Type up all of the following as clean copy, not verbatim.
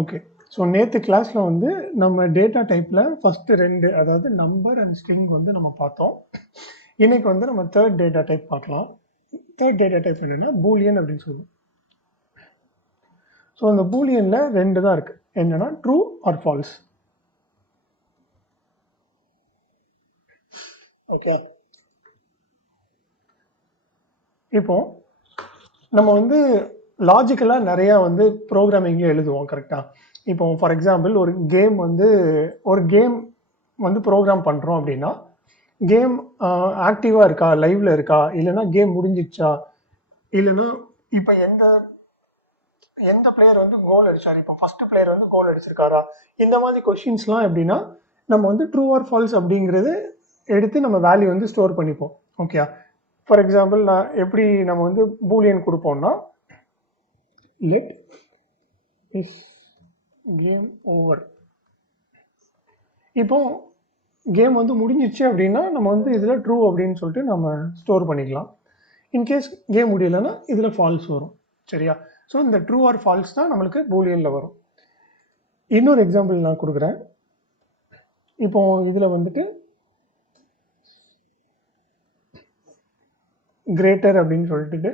Okay. So நேற்று கிளாஸில் வந்து நம்ம டேட்டா டைப்பில் ஃபஸ்ட்டு 2 அதாவது நம்பர் அண்ட் ஸ்ட்ரிங் வந்து நம்ம பார்த்தோம். இன்னைக்கு வந்து நம்ம தேர்ட் டேட்டா டைப் பார்க்கலாம். தேர்ட் டேட்டா டைப் என்னென்னா பூலியன் அப்படின்னு சொல்லுவோம். ஸோ அந்த பூலியனில் 2 தான் இருக்குது. என்னென்னா ட்ரூ ஆர் ஃபால்ஸ். ஓகே. இப்போ நம்ம வந்து லாஜிக்கலாக நிறையா வந்து ப்ரோக்ராமிங்கில் எழுதுவோம் கரெக்டாக. இப்போ ஃபார் எக்ஸாம்பிள் ஒரு கேம் வந்து ப்ரோக்ராம் பண்ணுறோம் அப்படின்னா கேம் ஆக்டிவாக இருக்கா, லைவில் இருக்கா, இல்லைன்னா கேம் முடிஞ்சிச்சா, இல்லைன்னா இப்போ எந்த பிளேயர் வந்து கோல் அடிச்சார், இப்போ ஃபர்ஸ்ட் பிளேயர் வந்து கோல் அடிச்சிருக்காரா, இந்த மாதிரி கொஷின்ஸ்லாம் எப்படின்னா நம்ம வந்து ட்ரூ ஆர் ஃபால்ஸ் அப்படிங்கிறது எடுத்து நம்ம வேல்யூ வந்து ஸ்டோர் பண்ணிப்போம். ஓகே. ஃபார் எக்ஸாம்பிள் நம்ம வந்து பூலியன் கொடுப்போம்னா லெட் இஸ் கேம் ஓவர். இப்போ கேம் வந்து முடிஞ்சிச்சு அப்படின்னா நம்ம வந்து இதில் ட்ரூ அப்படின்னு சொல்லிட்டு நம்ம ஸ்டோர் பண்ணிக்கலாம். இன்கேஸ் கேம் முடியலைன்னா இதில் ஃபால்ஸ் வரும். சரியா? ஸோ இந்த ட்ரூ ஆர் ஃபால்ஸ் தான் நம்மளுக்கு பூலியனில் வரும். இன்னொரு எக்ஸாம்பிள் நான் கொடுக்குறேன். இப்போ இதில் வந்துட்டு கிரேட்டர் அப்படின்னு சொல்லிட்டு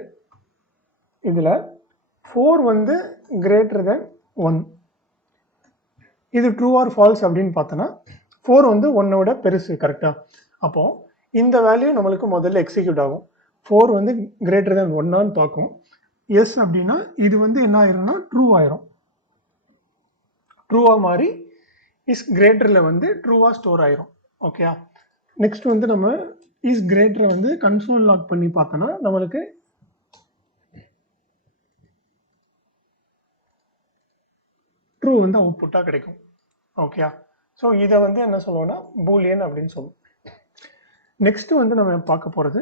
இதில் 4 வந்து கிரேட்டர் தென் 1. இது ட்ரூ ஆர் ஃபால்ஸ் அப்படின்னு பார்த்தோன்னா 4 வந்து 1 விட பெருசு கரெக்டாக. அப்போது இந்த வேல்யூ நம்மளுக்கு முதல்ல எக்ஸிக்யூட் ஆகும். 4 வந்து கிரேட்டர் தென் 1 பார்க்கும். எஸ் அப்படின்னா இது வந்து என்ன ஆயிரும்னா ட்ரூ ஆயிரும். ட்ரூவாக மாறி இஸ் கிரேட்டரில் வந்து ட்ரூவாக ஸ்டோர் ஆயிரும். ஓகே. நெக்ஸ்ட் வந்து நம்ம இஸ் கிரேட்டரை வந்து கன்சோல் லாக் பண்ணி பார்த்தோன்னா நம்மளுக்கு ட்ரூ வந்து அவுட்புட்டாக கிடைக்கும். ஓகே. ஸோ இதை வந்து என்ன சொல்லுவோம்னா பூலியன் அப்படின்னு சொல்லுவோம். நெக்ஸ்ட் வந்து நம்ம பார்க்க போகிறது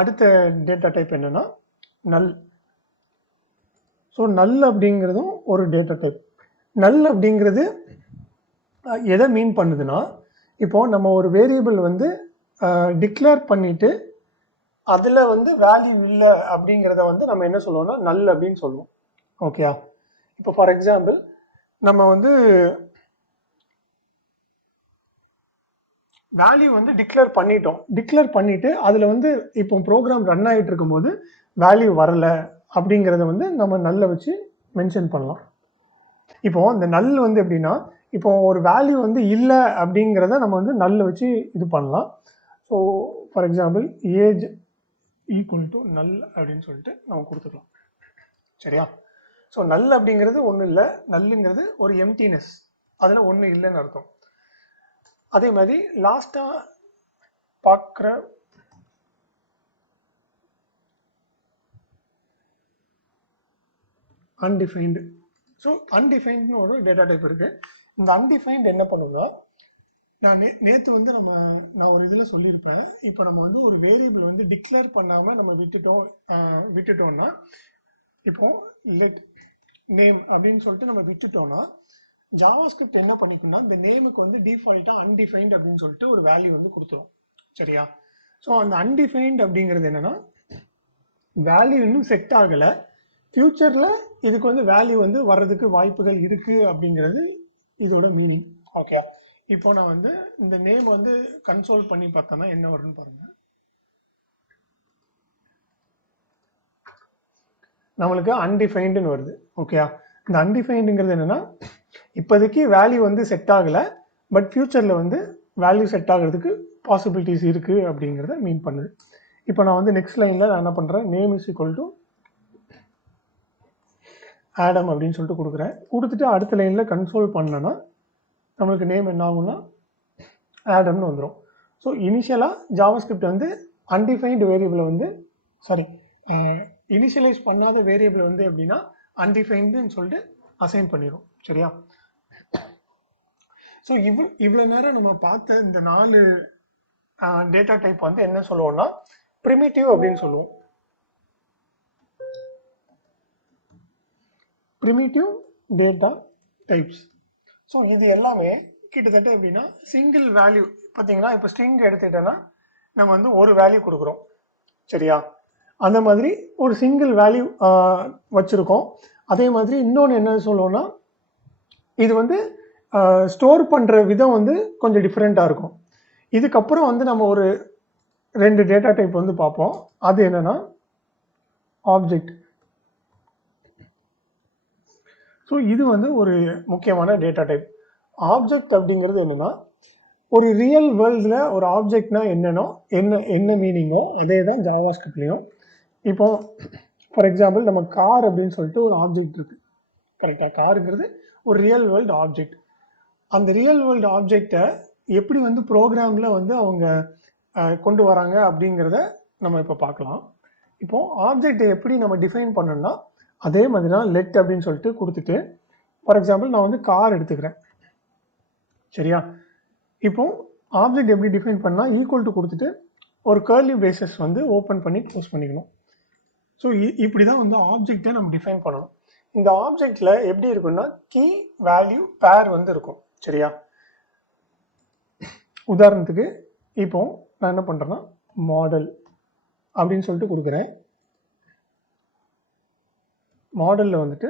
அடுத்த டேட்டா டைப் என்னன்னா நல். ஸோ நல் அப்படிங்கிறதும் ஒரு டேட்டா டைப். நல் அப்படிங்கிறது எதை மீன் பண்ணுதுன்னா, இப்போது நம்ம ஒரு வேரியபிள் வந்து டிக்ளேர் பண்ணிவிட்டு அதில் வந்து வேல்யூ இல்லை அப்படிங்கிறத வந்து நம்ம என்ன சொல்லுவோம்னா நல் அப்படின்னு சொல்லுவோம். ஓகே. இப்போ ஃபார் எக்ஸாம்பிள் நம்ம வந்து வேல்யூ வந்து டிக்ளேர் பண்ணிட்டு அதில் வந்து இப்போ ப்ரோக்ராம் ரன் ஆகிட்டு இருக்கும்போது வேல்யூ வரலை அப்படிங்கிறத வந்து நம்ம நல்ல வச்சு மென்ஷன் பண்ணலாம். இப்போ அந்த நல் வந்து எப்படின்னா, இப்போ ஒரு வேல்யூ வந்து இல்லை அப்படிங்கிறத நம்ம வந்து நல்ல வச்சு இது பண்ணலாம். So for example age equal to நல் அப்படின்னு சொல்லிட்டு நம்ம கொடுத்துக்கலாம். சரியா? ஸோ நல் அப்படிங்கிறது ஒன்றும் இல்லை, நல்லுங்கிறது ஒரு எம்டினஸ், அதில் ஒன்றும் இல்லைன்னு அர்த்தம். அதே மாதிரி லாஸ்ட்டாக பார்க்குற அன்டிஃபைன்டு. ஸோ அன்டிஃபைன்ட்னு ஒரு டேட்டா டைப் இருக்குது. இந்த அன்டிஃபைன்ட் என்ன பண்ணுன்னா, நான் நேற்று வந்து நான் ஒரு இதில் சொல்லியிருப்பேன். இப்போ நம்ம வந்து ஒரு வேரியபிள் வந்து டிக்ளேர் பண்ணாமல் நம்ம விட்டுட்டோம்னா, இப்போ லெட் நேம் அப்படின்னு சொல்லிட்டு நம்ம விட்டுட்டோம்னா ஜாவாஸ்கிரிப்ட் என்ன பண்ணிக்கணும்னா இந்த நேமுக்கு வந்து டிஃபால்ட்டாக அன்டிஃபைன்ட் அப்படின்னு சொல்லிட்டு ஒரு வேல்யூ வந்து கொடுத்துரும். சரியா? ஸோ அந்த அன்டிஃபைன்ட் அப்படிங்கிறது என்னென்னா வேல்யூ இன்னும் செட் ஆகலை, ஃப்யூச்சரில் இதுக்கு வந்து வேல்யூ வந்து வர்றதுக்கு வாய்ப்புகள் இருக்குது அப்படிங்கிறது இதோட மீனிங். ஓகே. இப்போ நான் வந்து இந்த நேம் வந்து கன்சோல் பண்ணி பார்த்தோன்னா என்ன வரும்னு பாருங்கள். நம்மளுக்கு அன்டிஃபைன்டுன்னு வருது. ஓகே. இந்த அன்டிஃபைன்டுங்கிறது என்னென்னா இப்போதைக்கு வேல்யூ வந்து செட் ஆகலை, பட் ஃப்யூச்சரில் வந்து வேல்யூ செட் ஆகிறதுக்கு பாசிபிலிட்டிஸ் இருக்குது அப்படிங்கிறத மீன் பண்ணுது. இப்போ நான் வந்து நெக்ஸ்ட் லைனில் நான் என்ன பண்ணுறேன், name is equal to Adam அப்படின்னு சொல்லிட்டு கொடுக்குறேன். கொடுத்துட்டு அடுத்த லைனில் கன்சோல் பண்ணேன்னா நம்மளுக்கு நேம் என்ன ஆகும்னா ஆடம்னு வந்துடும். ஸோ இனிஷியலாக ஜாவாஸ்கிரிப்ட் வந்து அன்டிஃபைன்டு வேரியபிளை வந்து இனிஷியலைஸ் பண்ணாத வேரியபிள் வந்து எப்படின்னா அன்டிஃபைன்டுன்னு சொல்லிட்டு அசைன் பண்ணிடும். சரியா? ஸோ இவ்வளோ நேரம் நம்ம பார்த்த இந்த 4 டேட்டா டைப் வந்து என்ன சொல்லுவோம்னா ப்ரிமிட்டிவ் அப்படின்னு சொல்லுவோம். Primitive data types. ஸோ இது எல்லாமே கிட்டத்தட்ட எப்படின்னா சிங்கிள் வேல்யூ. பார்த்தீங்கன்னா இப்போ ஸ்ட்ரிங் எடுத்துக்கிட்டோன்னா நம்ம வந்து ஒரு வேல்யூ கொடுக்குறோம். சரியா? அந்த மாதிரி ஒரு சிங்கிள் வேல்யூ வச்சுருக்கோம். அதே மாதிரி இன்னொன்று என்ன சொல்லுவோம்னா இது வந்து ஸ்டோர் பண்ணுற விதம் வந்து கொஞ்சம் டிஃப்ரெண்ட்டாக இருக்கும். இதுக்கப்புறம் வந்து நம்ம ஒரு 2 டேட்டா டைப் வந்து பார்ப்போம். அது என்னன்னா ஆப்ஜெக்ட். ஸோ இது வந்து ஒரு முக்கியமான டேட்டா டைப். ஆப்ஜெக்ட் அப்படிங்கிறது என்னன்னா, ஒரு ரியல் வேர்ல்டில் ஒரு ஆப்ஜெக்ட்னா என்னன்னோ என்ன மீனிங்கோ அதே தான் ஜாவாஸ்கிரிப்ட்லையும். இப்போ ஃபார் எக்ஸாம்பிள் நம்ம கார் அப்படின்னு சொல்லிட்டு ஒரு ஆப்ஜெக்ட் இருக்குது. கரெக்டாக, காருங்கிறது ஒரு ரியல் வேர்ல்டு ஆப்ஜெக்ட். அந்த ரியல் வேர்ல்டு ஆப்ஜெக்டை எப்படி வந்து ப்ரோக்ராமில் வந்து அவங்க கொண்டு வராங்க அப்படிங்கிறத நம்ம இப்போ பார்க்கலாம். இப்போ ஆப்ஜெக்டை எப்படி நம்ம டிஃபைன் பண்ணணும்னா, அதே மாதிரி தான் லெட் அப்படின்னு சொல்லிட்டு கொடுத்துட்டு, ஃபார் எக்ஸாம்பிள் நான் வந்து கார் எடுத்துக்கிறேன். சரியா? இப்போ ஆப்ஜெக்ட் எப்படி டிஃபைன் பண்ணால் ஈக்குவல் டு கொடுத்துட்டு ஒரு கர்லி பிரேசஸ் வந்து ஓப்பன் பண்ணி க்ளோஸ் பண்ணிக்கணும். ஸோ இப்படி தான் வந்து ஆப்ஜெக்டை நம்ம டிஃபைன் பண்ணணும். இந்த ஆப்ஜெக்டில் எப்படி இருக்குன்னா கீ வேல்யூ பேர் வந்து இருக்கும். சரியா? உதாரணத்துக்கு இப்போ நான் என்ன பண்ணுறேன்னா மாடல் அப்படின்னு சொல்லிட்டு கொடுக்குறேன். மாடலில் வந்துட்டு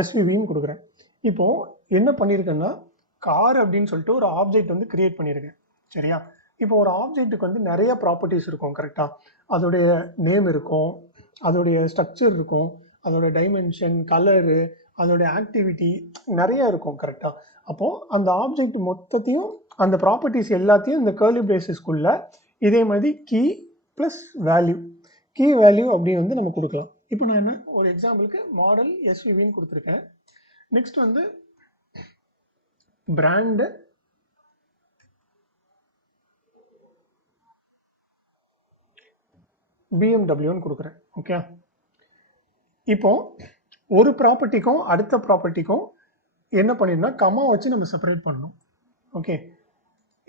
எஸ்விவின்னு கொடுக்குறேன். இப்போது என்ன பண்ணியிருக்கேன்னா கார் அப்படின்னு சொல்லிட்டு ஒரு ஆப்ஜெக்ட் வந்து கிரியேட் பண்ணியிருக்கேன். சரியா? இப்போ ஒரு ஆப்ஜெக்ட்டுக்கு வந்து நிறைய ப்ராப்பர்ட்டிஸ் இருக்கும். கரெக்டாக, அதோடைய நேம் இருக்கும், அதோடைய ஸ்ட்ரக்சர் இருக்கும், அதோட டைமென்ஷன், கலரு, அதோடைய ஆக்டிவிட்டி நிறைய இருக்கும். கரெக்டாக, அப்போது அந்த ஆப்ஜெக்ட் மொத்தத்தையும் அந்த ப்ராப்பர்ட்டிஸ் எல்லாத்தையும் இந்த கர்லி பிரேசஸ்க்குள்ள இதே மாதிரி key plus value, key value அப்படின்னு வந்து நம்ம கொடுக்கலாம். இப்போ நான் என்ன ஒரு எக்ஸாம்பிளுக்கு மாடல் எஸ்விவின்னு கொடுத்துருக்கேன். நெக்ஸ்ட் வந்து பிராண்டு பிஎம்டபிள்யூன்னு கொடுக்குறேன். ஓகே, இப்போ ஒரு ப்ராப்பர்ட்டிக்கும் அடுத்த ப்ராப்பர்ட்டிக்கும் என்ன பண்ணிடணும்னா கமா வச்சு நம்ம செப்பரேட் பண்ணணும். ஓகே,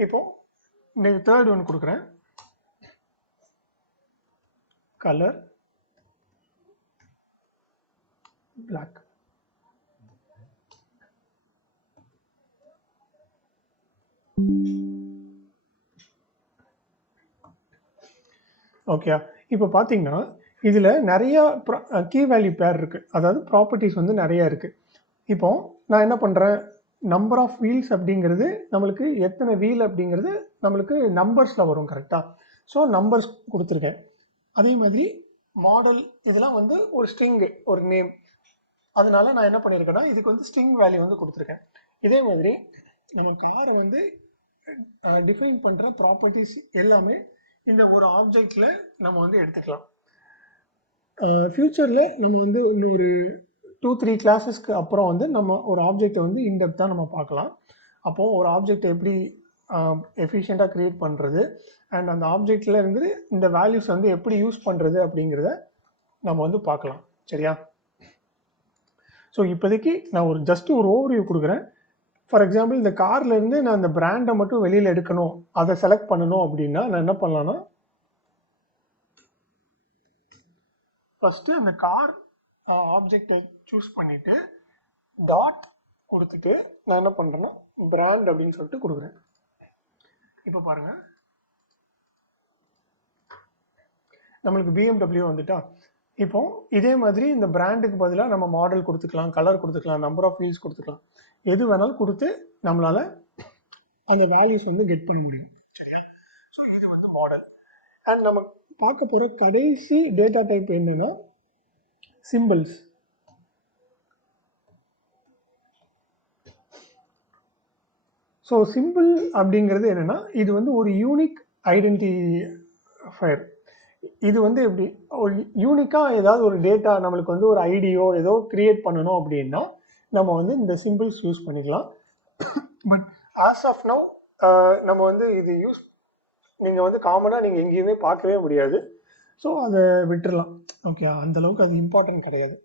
இப்போ தேர்ட் ஒன் கொடுக்குறேன், கலர் பிளாக். ஓகே, இப்போ பார்த்தீங்கன்னா இதில் நிறைய கீ வேல்யூ பேர் இருக்குது, அதாவது ப்ராப்பர்ட்டிஸ் வந்து நிறைய இருக்குது. இப்போ நான் என்ன பண்ணுறேன், நம்பர் ஆஃப் வீல்ஸ் அப்படிங்கிறது நம்மளுக்கு எத்தனை வீல் அப்படிங்கிறது நம்மளுக்கு நம்பர்ஸில் வரும். கரெக்டாக, ஸோ நம்பர்ஸ் கொடுத்துருக்கேன். அதே மாதிரி மாடல் இதெல்லாம் வந்து ஒரு ஸ்ட்ரிங்கு, ஒரு நேம், அதனால நான் என்ன பண்ணியிருக்கேன்னா இதுக்கு வந்து ஸ்ட்ரிங் வேல்யூ வந்து கொடுத்துருக்கேன். இதே மாதிரி நம்ம காரை வந்து டிஃபைன் பண்ணுற ப்ராப்பர்ட்டிஸ் எல்லாமே இந்த ஒரு ஆப்ஜெக்டில் நம்ம வந்து எடுத்துக்கலாம். ஃப்யூச்சரில் நம்ம வந்து இன்னொரு 2-3 கிளாஸஸ்க்கு அப்புறம் வந்து நம்ம ஒரு ஆப்ஜெக்டை வந்து இன்டெப்த்தாக நம்ம பார்க்கலாம். அப்போது ஒரு ஆப்ஜெக்டை எப்படி எஃபிஷியண்ட்டாக க்ரியேட் பண்ணுறது அண்ட் அந்த ஆப்ஜெக்டில் இருந்து இந்த வேல்யூஸ் வந்து எப்படி யூஸ் பண்ணுறது அப்படிங்கிறத நம்ம வந்து பார்க்கலாம். சரியா? ஸோ இப்போதைக்கு நான் ஒரு ஜஸ்ட் ஒரு ஓவர்வியூ கொடுக்குறேன். ஃபார் எக்ஸாம்பிள் இந்த கார்லேருந்து நான் இந்த பிராண்டை மட்டும் வெளியில் எடுக்கணும், அதை செலக்ட் பண்ணணும் அப்படின்னா நான் என்ன பண்ணலான்னா ஃபஸ்ட்டு அந்த கார் ஆப்ஜெக்டை சூஸ் பண்ணிவிட்டு டாட் கொடுத்துட்டு நான் என்ன பண்ணுறேன்னா பிராண்ட் அப்படின்னு சொல்லிட்டு கொடுக்குறேன். இப்போ பாருங்கள், நம்மளுக்கு பிஎம்டபிள்யூ வந்துட்டா. இப்போ இதே மாதிரி இந்த பிராண்டுக்கு பதிலாக நம்ம மாடல் கொடுத்துக்கலாம், கலர் கொடுத்துக்கலாம், நம்பர் ஆஃப் வீல்ஸ் கொடுத்துக்கலாம், எது வேணாலும் கொடுத்து நம்மளால் அந்த வேல்யூஸ் வந்து கெட் பண்ண முடியும். ஸோ இது வந்து மாடல். அண்ட் நம்ம பார்க்க போகிற கடைசி டேட்டா டைப் என்னன்னா சிம்பிள்ஸ். ஸோ சிம்பிள் அப்படிங்கிறது என்னென்னா இது வந்து ஒரு யூனிக் ஐடென்டிஃபயர். இது வந்து எப்படி ஒரு யூனிக்காக ஏதாவது ஒரு டேட்டா நம்மளுக்கு வந்து ஒரு ஐடியோ ஏதோ கிரியேட் பண்ணணும் அப்படின்னா நம்ம வந்து இந்த சிம்பிள்ஸ் யூஸ் பண்ணிக்கலாம். பட் ஆஸ் ஆஃப் நவ் நம்ம வந்து இது யூஸ் நீங்கள் வந்து காமனாக நீங்கள் எங்கேயுமே பார்க்கவே முடியாது. ஸோ அதை விட்டுடலாம். ஓகே, அந்தளவுக்கு அது இம்பார்ட்டன்ட் கிடையாது.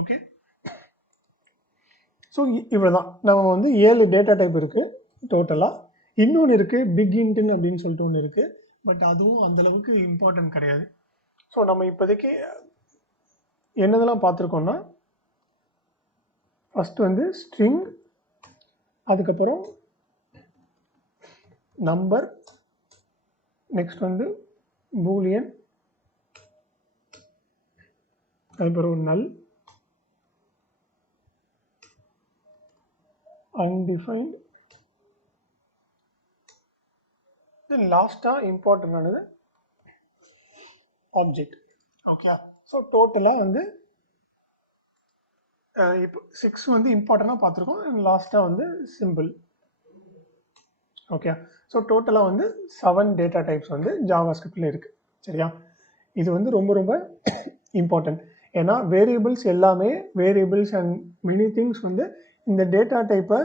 ஓகே, ஸோ இவ்வளோ தான். நம்ம வந்து 7 டேட்டா டைப் இருக்குது டோட்டலாக. இன்னொன்று இருக்குது பிக் இன்ட்னு அப்படின்னு சொல்லிட்டு ஒன்று இருக்குது, பட் அதுவும் அந்தளவுக்கு இம்பார்ட்டன்ட் கிடையாது. ஸோ நம்ம இப்போதைக்கு என்னதெல்லாம் பார்த்துருக்கோன்னா ஃபஸ்ட்டு வந்து ஸ்ட்ரிங், அதுக்கப்புறம் நம்பர், நெக்ஸ்ட் வந்து பூலியன், அதுக்கப்புறம் நல், அன்டிஃபைன்ட், தென் லாஸ்ட்டாக இம்பார்ட்டண்டானது ஆப்ஜெக்ட். ஓகே, ஸோ டோட்டலாக வந்து இப்போ 6 வந்து இம்பார்ட்டண்டாக பார்த்துருக்கோம். லாஸ்ட்டாக வந்து சிம்பிள். ஓகே, ஸோ டோட்டலாக வந்து 7 டேட்டா டைப்ஸ் வந்து ஜாவாஸ்கிரிப்டில் இருக்குது. சரியா, இது வந்து ரொம்ப ரொம்ப இம்பார்ட்டன்ட். ஏன்னா வேரியபிள்ஸ் எல்லாமே, வேரியபிள்ஸ் அண்ட் மெனி திங்ஸ் வந்து இந்த டேட்டா டைப்பை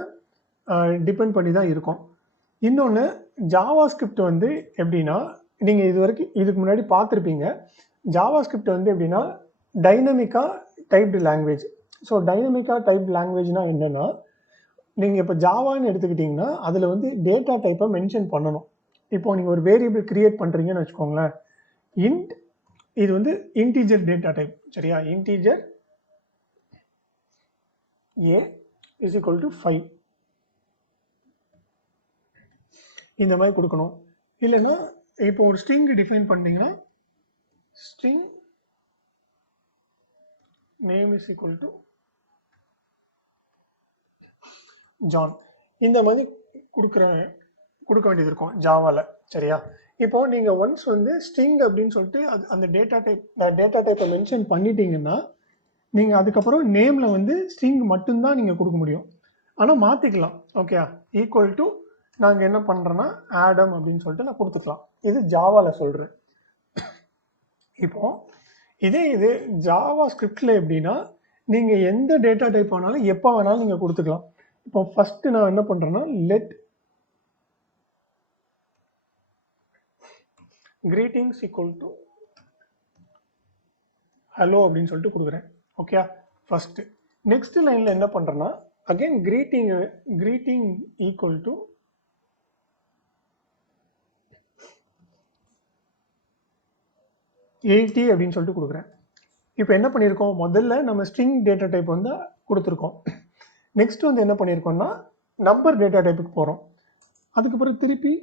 டிபெண்ட் பண்ணி தான் இருக்கும். இன்னொன்று, ஜாவாஸ்கிரிப்ட் வந்து எப்படின்னா, நீங்கள் இதுக்கு முன்னாடி பார்த்துருப்பீங்க. ஜாவாஸ்கிரிப்ட் வந்து எப்படின்னா டைனமிக்காக டைப்டு லாங்குவேஜ். ஸோ டைனமிக்காக டைப்டு லாங்குவேஜ்னால் என்னென்னா, நீங்கள் இப்போ ஜாவான்னு எடுத்துக்கிட்டிங்கன்னா அதில் வந்து டேட்டா டைப்பை மென்ஷன் பண்ணணும். இப்போது நீங்கள் ஒரு வேரியபிள் க்ரியேட் பண்ணுறீங்கன்னு வச்சுக்கோங்களேன். இன்ட், இது வந்து இன்டீஜர் டேட்டா டைப். சரியா, integer a is equal to 5 இந்த மாதிரி கொடுக்கணும். இல்லைன்னா இப்போ ஒரு ஸ்ட்ரிங் டிஃபைன் பண்ணிங்கன்னா string name is equal to John, இந்த மாதிரி கொடுக்க வேண்டியது இருக்கும் ஜாவாவில். சரியா, இப்போ நீங்கள் ஒன்ஸ் வந்து ஸ்ட்ரிங் அப்படின்னு சொல்லிட்டு அந்த டேட்டா டைப்பை மென்ஷன் பண்ணிட்டீங்கன்னா நீங்கள் அதுக்கப்புறம் நேமில் வந்து ஸ்ட்ரிங் மட்டும்தான் நீங்கள் கொடுக்க முடியும். ஆனால் மாற்றிக்கலாம். ஓகே, ஈக்குவல் டு நாங்கள் என்ன பண்ணுறோன்னா ஆடம் அப்படின்னு சொல்லிட்டு நான் கொடுத்துக்கலாம். இது ஜாவாவில் சொல்கிறேன். இப்போது இது ஜாவா ஸ்கிரிப்டில் எப்படின்னா, நீங்கள் எந்த டேட்டா டைப் ஆனாலும் எப்போ வேணாலும் நீங்கள் கொடுத்துக்கலாம். இப்போ ஃபஸ்ட்டு நான் என்ன பண்ணுறேன்னா let greetings equal to hello அப்படின்னு சொல்லிட்டு கொடுக்குறேன். Okay, first. நெக்ஸ்ட் லைனில் என்ன பண்ணுறேன்னா அகைன் greeting equal to $80 அப்படின்னு சொல்லிட்டு கொடுக்குறேன். இப்போ என்ன பண்ணியிருக்கோம், முதல்ல நம்ம ஸ்ட்ரிங் டேட்டா டைப் வந்து கொடுத்துருக்கோம். நெக்ஸ்ட் வந்து என்ன பண்ணியிருக்கோம்னா நம்பர் டேட்டா டைப்புக்கு போகிறோம். அதுக்கு பிறகு திருப்பி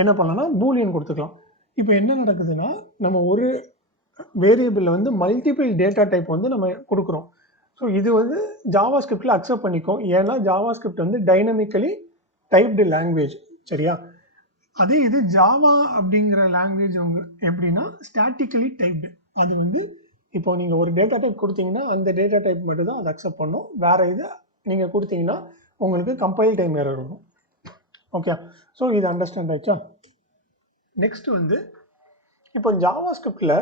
என்ன பண்ணலாம்னா பூலியன் கொடுத்துக்கலாம். இப்போ என்ன நடக்குதுன்னா, நம்ம ஒரு வேரியபிளில் வந்து மல்டிபிள் டேட்டா டைப் வந்து நம்ம கொடுக்குறோம். ஸோ இது வந்து ஜாவாஸ்கிரிப்டில் அக்செப்ட் பண்ணிக்கும். ஏன்னா ஜாவாஸ்கிரிப்ட் வந்து டைனமிக்கலி டைப்டு லாங்குவேஜ். சரியா, அதே இது ஜாவா அப்படிங்கிற லாங்குவேஜ் அவங்க எப்படின்னா ஸ்டாட்டிக்கலி டைப்டு. அது வந்து இப்போ நீங்கள் ஒரு டேட்டா டைப் கொடுத்தீங்கன்னா அந்த டேட்டா டைப் மட்டும் தான் அதை அக்செப்ட் பண்ணும். வேறு இது நீங்கள் கொடுத்தீங்கன்னா உங்களுக்கு கம்பைல் டைம் எரர் வரும். ஓகே, ஸோ இது அண்டர்ஸ்டாண்ட் ஆயிடுச்சா? நெக்ஸ்ட் வந்து இப்போ ஜாவாஸ்கிரிப்டில்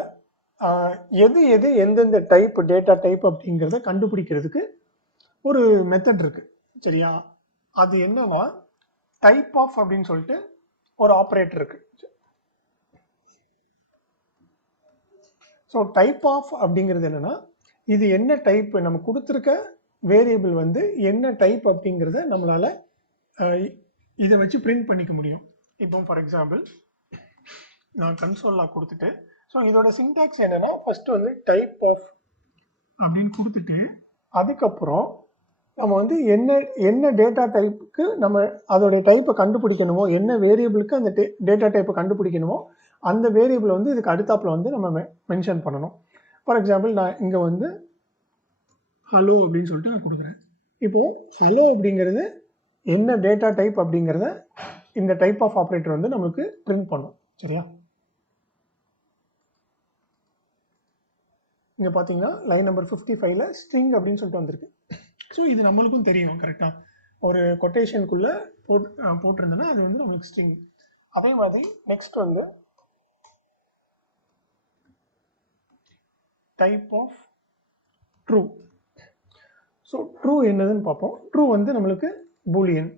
எந்தெந்த டைப் டேட்டா டைப் அப்படிங்கிறத கண்டுபிடிக்கிறதுக்கு ஒரு மெத்தட் இருக்குது. சரியா, அது என்னன்னா டைப் ஆஃப் அப்படின்னு சொல்லிட்டு ஒரு ஆப்ரேட்டர் இருக்குது. ஸோ டைப் ஆஃப் அப்படிங்கிறது என்னென்னா, இது என்ன டைப், நம்ம கொடுத்துருக்க வேரியபிள் வந்து என்ன டைப் அப்படிங்கிறத நம்மளால் இதை வச்சு பிரிண்ட் பண்ணிக்க முடியும். இப்போ ஃபார் எக்ஸாம்பிள் நான் கன்சோலாக கொடுத்துட்டு, ஸோ இதோட சின்டாக்ஸ் என்னென்னா ஃபஸ்ட்டு வந்து டைப் ஆஃப் அப்படின்னு கொடுத்துட்டு அதுக்கப்புறம் நம்ம வந்து என்ன டேட்டா டைப்புக்கு நம்ம அதோடைய டைப்பை கண்டுபிடிக்கணுமோ, என்ன வேரியபிளுக்கு அந்த டேட்டா டைப்பை கண்டுபிடிக்கணுமோ அந்த வேரியபிள் வந்து இதுக்கு அடுத்தாப்பில் வந்து நம்ம மென்ஷன் பண்ணணும். ஃபார் எக்ஸாம்பிள் நான் இங்கே வந்து ஹலோ அப்படின்னு சொல்லிட்டு நான் கொடுக்குறேன். இப்போது ஹலோ அப்படிங்கிறது என்ன டேட்டா டைப் அப்படிங்கிறத இந்த டைப் ஆஃப் ஆப்ரேட்டர் வந்து நம்மளுக்கு பிரிண்ட் பண்ணும். சரியா, இங்கே பார்த்தீங்கன்னா லைன் நம்பர் 55ல் ஸ்ட்ரிங் அப்படின்னு சொல்லிட்டு வந்திருக்கு. ஸோ இது நம்மளுக்கும் தெரியும் கரெக்டாக, ஒரு கொட்டேஷனுக்குள்ளே போட்டிருந்தேன்னா அது வந்து நம்மளுக்கு ஸ்ட்ரிங். அதே மாதிரி நெக்ஸ்ட் வந்து type of true. So true என்னதுன்னு பார்ப்போம். ட்ரூ வந்து நம்மளுக்கு பூலியன்.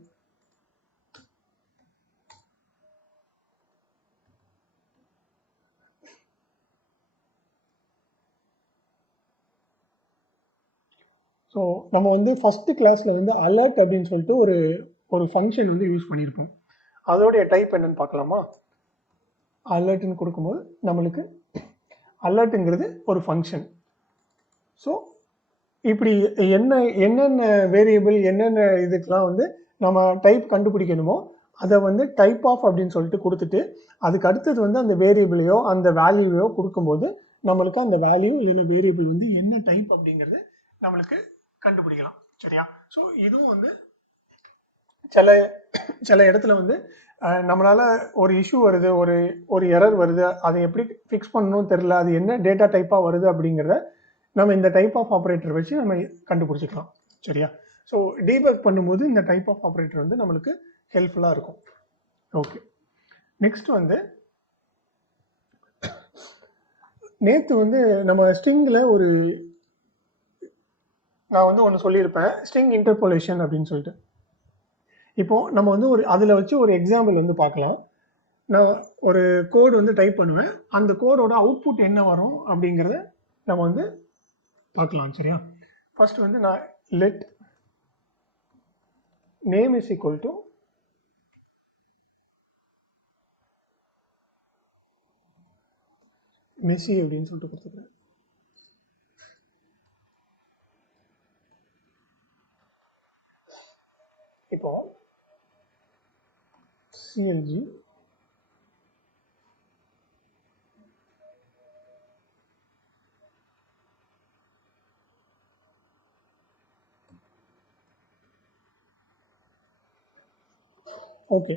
ஸோ நம்ம வந்து ஃபஸ்ட்டு கிளாஸில் வந்து அலர்ட் அப்படின்னு சொல்லிட்டு ஒரு ஃபங்க்ஷன் வந்து யூஸ் பண்ணியிருப்போம். அதோடைய டைப் என்னன்னு பார்க்கலாமா? அலர்ட்னு கொடுக்கும்போது நம்மளுக்கு அலர்ட்டுங்கிறது ஒரு ஃபங்க்ஷன். ஸோ இப்படி என்னென்ன வேரியபிள் என்னென்ன இதுக்கெலாம் வந்து நம்ம டைப் கண்டுபிடிக்கணுமோ அதை வந்து டைப் ஆஃப் அப்படின்னு சொல்லிட்டு கொடுத்துட்டு அதுக்கு அடுத்தது வந்து அந்த வேரியபிளையோ அந்த வேல்யூவையோ கொடுக்கும்போது நம்மளுக்கு அந்த வேல்யூ இல்லைன்னா வேரியபிள் வந்து என்ன டைப் அப்படிங்கிறது நம்மளுக்கு கண்டுபிடிக்கலாம். சரியா? ஸோ இதுவும் வந்து சில சில இடத்துல வந்து நம்மளால ஒரு இஷ்யூ வருது, ஒரு ஒரு எரர் வருது, அதை எப்படி ஃபிக்ஸ் பண்ணணும்னு தெரியல, அது என்ன டேட்டா டைப்பாக வருது அப்படிங்கிறத நம்ம இந்த டைப் ஆஃப் ஆப்ரேட்டர் வச்சு நம்ம கண்டுபிடிச்சிக்கலாம். சரியா? ஸோ டீபக் பண்ணும்போது இந்த டைப் ஆஃப் ஆப்ரேட்டர் வந்து நம்மளுக்கு ஹெல்ப்ஃபுல்லாக இருக்கும். ஓகே, நெக்ஸ்ட் வந்து நேற்று வந்து நம்ம ஸ்ட்ரிங்கில் ஒரு நான் வந்து ஒன்று சொல்லியிருப்பேன், ஸ்ட்ரிங் இன்டர்போலேஷன் அப்படின்னு சொல்லிட்டு. இப்போ நம்ம வந்து ஒரு அதில் வச்சு ஒரு எக்ஸாம்பிள் வந்து பார்க்கலாம். நான் ஒரு கோடு வந்து டைப் பண்ணுவேன், அந்த கோடோட அவுட்புட் என்ன வரும் அப்படிங்கிறத நம்ம வந்து பார்க்கலாம். சரியா? ஃபர்ஸ்ட் வந்து நான் let name is equal to Messi அப்படின்னு சொல்லிட்டு கொடுத்துக்கிறேன். இப்போ சிஎல்ஜி ஓகே,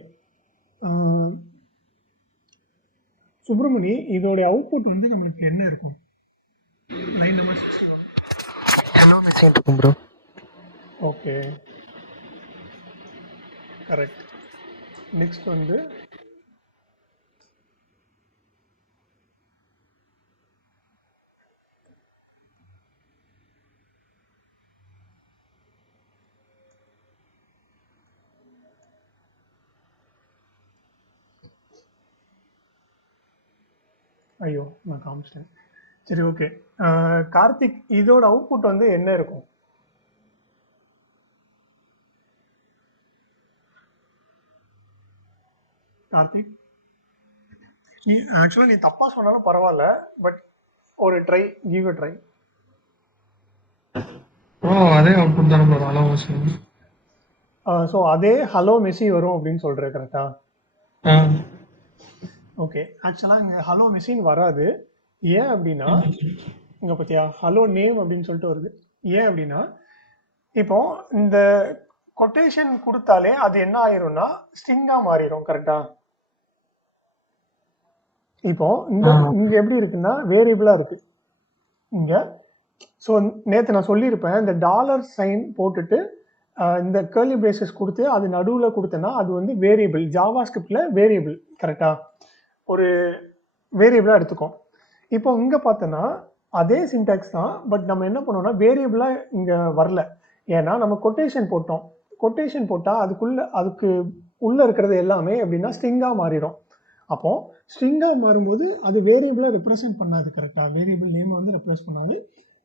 சுப்பிரமணி இதோடைய அவுட்புட் வந்து நம்மளுக்கு என்ன இருக்கும்? லைன் நம்பர் 61 ஹலோ மெசேஜ் இருக்கும் ப்ரோ. Okay, correct. நெக்ஸ்ட் வந்து ஐயோ நான் காமிச்சிட்டேன். சரி, ஓகே. கார்த்திக் இதோட அவுட்புட் வந்து என்ன இருக்கும்? கார்த்திக், நீ ஆக்சுவலாக நீ தப்பாக சொன்னாலும் பரவாயில்ல, பட் ஒரு ட்ரை, கிவ் அ ட்ரை. அதே அவுட்புட் தானே ப்ரோ, ஹலோ மெஸ்ஸி. ஸோ அதே ஹலோ மெஸ்ஸி வரும் அப்படின்னு சொல்கிற, கரெக்டா? ஓகே, ஆக்சுவலாக இங்கே ஹலோ மெஸ்ஸின்னு வராது. ஏன் அப்படின்னா இங்கே பார்த்தியா ஹலோ நேம் அப்படின்னு சொல்லிட்டு வருது. ஏன் அப்படின்னா இப்போ இந்த கொட்டேஷன் கொடுத்தாலே அது என்ன ஆயிரும்னா ஸ்ட்ரிங்காக மாறிடும். கரெக்டா? இப்போ இந்த இங்கே எப்படி இருக்குன்னா வேரியபிளாக இருக்கு இங்கே. ஸோ நேற்று நான் சொல்லியிருப்பேன், இந்த டாலர் சைன் போட்டுட்டு இந்த கேர்லி பிரேசஸ் கொடுத்து அது நடுவில் கொடுத்தேன்னா அது வந்து வேரியபிள், ஜாவா ஸ்கிரிப்டில் வேரியபிள். கரெக்டா? ஒரு வேரியபிளாக எடுத்துக்கோம். இப்போ இங்கே பார்த்தோன்னா அதே சின்டாக்ஸ் தான், பட் நம்ம என்ன பண்ணோம்னா வேரியபிளாக இங்கே வரல. ஏன்னா நம்ம கொட்டேஷன் போட்டோம். கொட்டேஷன் போட்டால் அதுக்கு உள்ளே இருக்கிறது எல்லாமே எப்படின்னா ஸ்ட்ரிங்காக மாறிடும். அப்போ ஸ்ட்ரிங்காக மாறும்போது அது வேரியபிளாக ரெப்ரசென்ட் பண்ணாது. கரெக்டாக? வேரியபிள் நேம் வந்து ரெப்ரசென்ட் பண்ணாது.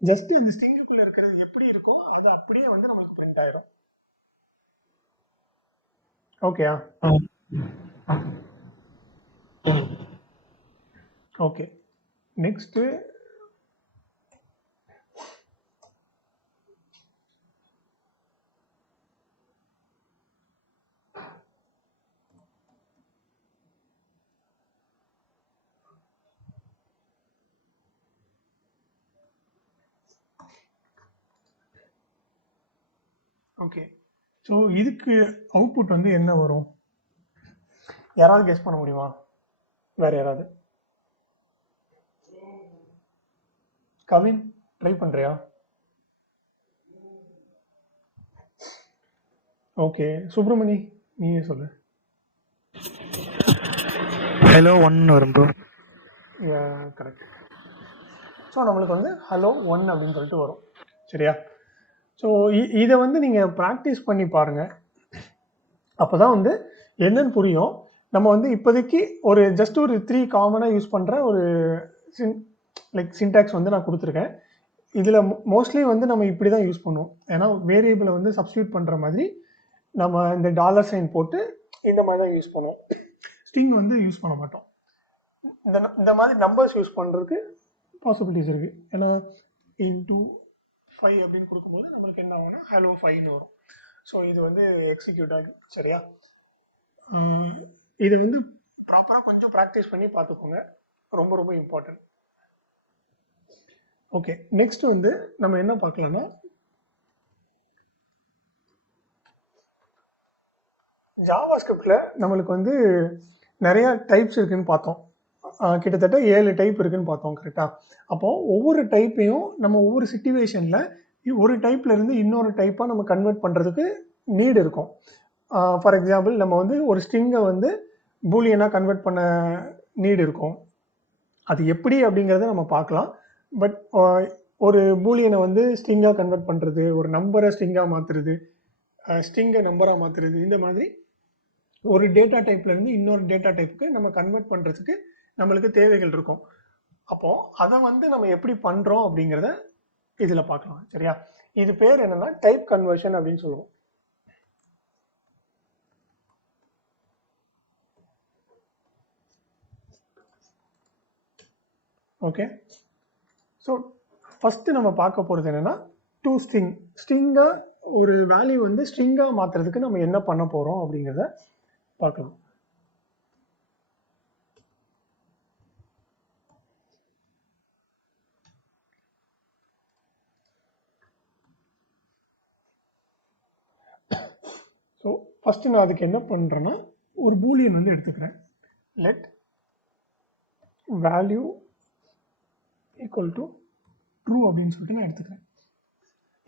ஜஸ்ட் அந்த ஸ்ட்ரிங்குக்குள்ளே இருக்கிறது எப்படி இருக்கோ அது அப்படியே வந்து நமக்கு பிரிண்ட் ஆயிடும். ஓகேயா? ஓகே, நெக்ஸ்ட்டு ஓகே, ஸோ இதுக்கு அவுட்புட் வந்து என்ன வரும்? யாராவது கெஸ் பண்ண முடியுமா? வேற யாராவது? கவின், ட்ரை பண்றியா? ஓகே, சுப்பிரமணி நீயே சொல்லு. ஹலோ 1 வரும் ப்ரோ. கரெக்ட். ஸோ நம்மளுக்கு வந்து ஹலோ 1 அப்படின்னு சொல்லிட்டு வரும். சரியா? ஸோ இதை வந்து நீங்கள் ப்ராக்டிஸ் பண்ணி பாருங்கள், அப்போ தான் வந்து என்னன்னு புரியும். நம்ம வந்து இப்போதைக்கு ஒரு ஜஸ்ட் ஒரு 3 காமனாக யூஸ் பண்ணுற ஒரு சின்டாக்ஸ் வந்து நான் கொடுத்துருக்கேன். இதில் மோஸ்ட்லி வந்து நம்ம இப்படி தான் யூஸ் பண்ணுவோம். ஏன்னா வேரியபிளை வந்து சப்ஸ்டியூட் பண்ணுற மாதிரி நம்ம இந்த டாலர் சைன் போட்டு இந்த மாதிரி தான் யூஸ் பண்ணுவோம். ஸ்ட்ரிங் வந்து யூஸ் பண்ண மாட்டோம். இந்த மாதிரி நம்பர்ஸ் யூஸ் பண்ணுறதுக்கு பாசிபிலிட்டிஸ் இருக்குது. ஏன்னா 2 5 அப்படின்னு கொடுக்கும்போது நம்மளுக்கு என்ன ஆகும்னா ஹலோ 5ன்னு வரும். ஸோ இது வந்து எக்ஸிக்யூட் ஆகும். சரியா? இது வந்து ப்ராப்பராக கொஞ்சம் ப்ராக்டிஸ் பண்ணி பார்த்துக்கோங்க. ரொம்ப ரொம்ப இம்பார்ட்டன்ட். ஓகே, நெக்ஸ்ட் வந்து நம்ம என்ன பார்க்கலாம்னா ஜாவா ஸ்கிரிப்டில் நம்மளுக்கு வந்து நிறைய டைப்ஸ் இருக்குன்னு பார்த்தோம். கிட்டத்தட்ட 7 டைப் இருக்குன்னு பார்த்தோம். கரெக்டாக? அப்போது ஒவ்வொரு டைப்பையும் நம்ம ஒவ்வொரு சிச்சுவேஷனில் ஒரு டைப்லேருந்து இன்னொரு டைப்பாக நம்ம கன்வெர்ட் பண்ணுறதுக்கு நீடு இருக்கும். ஃபார் எக்ஸாம்பிள் நம்ம வந்து ஒரு ஸ்ட்ரிங்கை வந்து பூலியனாக கன்வெர்ட் பண்ண நீடு இருக்கும். அது எப்படி அப்படிங்கிறத நம்ம பார்க்கலாம். பட் ஒரு பூலியனை வந்து ஸ்ட்ரிங்காக கன்வெர்ட் பண்ணுறது, ஒரு நம்பரை ஸ்ட்ரிங்காக மாற்றுறது, ஸ்ட்ரிங்கை நம்பராக மாற்றுறது, இந்த மாதிரி ஒரு டேட்டா டைப்லேருந்து இன்னொரு டேட்டா டைப்புக்கு நம்ம கன்வெர்ட் பண்ணுறதுக்கு நம்மளுக்கு தேவைகள் இருக்கும். அப்போது அதை வந்து நம்ம எப்படி பண்ணுறோம் அப்படிங்கிறத இதில் பார்க்கலாம். சரியா? இது பேர் என்னென்னா டைப் கன்வர்ஷன் அப்படின்னு சொல்லுவோம். ஓகே, ஸோ ஃபஸ்ட்டு நம்ம பார்க்க போகிறது என்னென்னா டூ ஸ்ட்ரிங்காக ஒரு வேல்யூ வந்து ஸ்ட்ரிங்காக மாற்றுறதுக்கு நம்ம என்ன பண்ண போகிறோம் அப்படிங்கிறத பார்க்கலாம். ஸோ ஃபஸ்ட்டு நான் அதுக்கு என்ன பண்ணுறேன்னா ஒரு பூலியன் வந்து எடுத்துக்கிறேன். Let value equal to true அப்படின்னு சொல்லிட்டு நான் எடுத்துக்கிறேன்.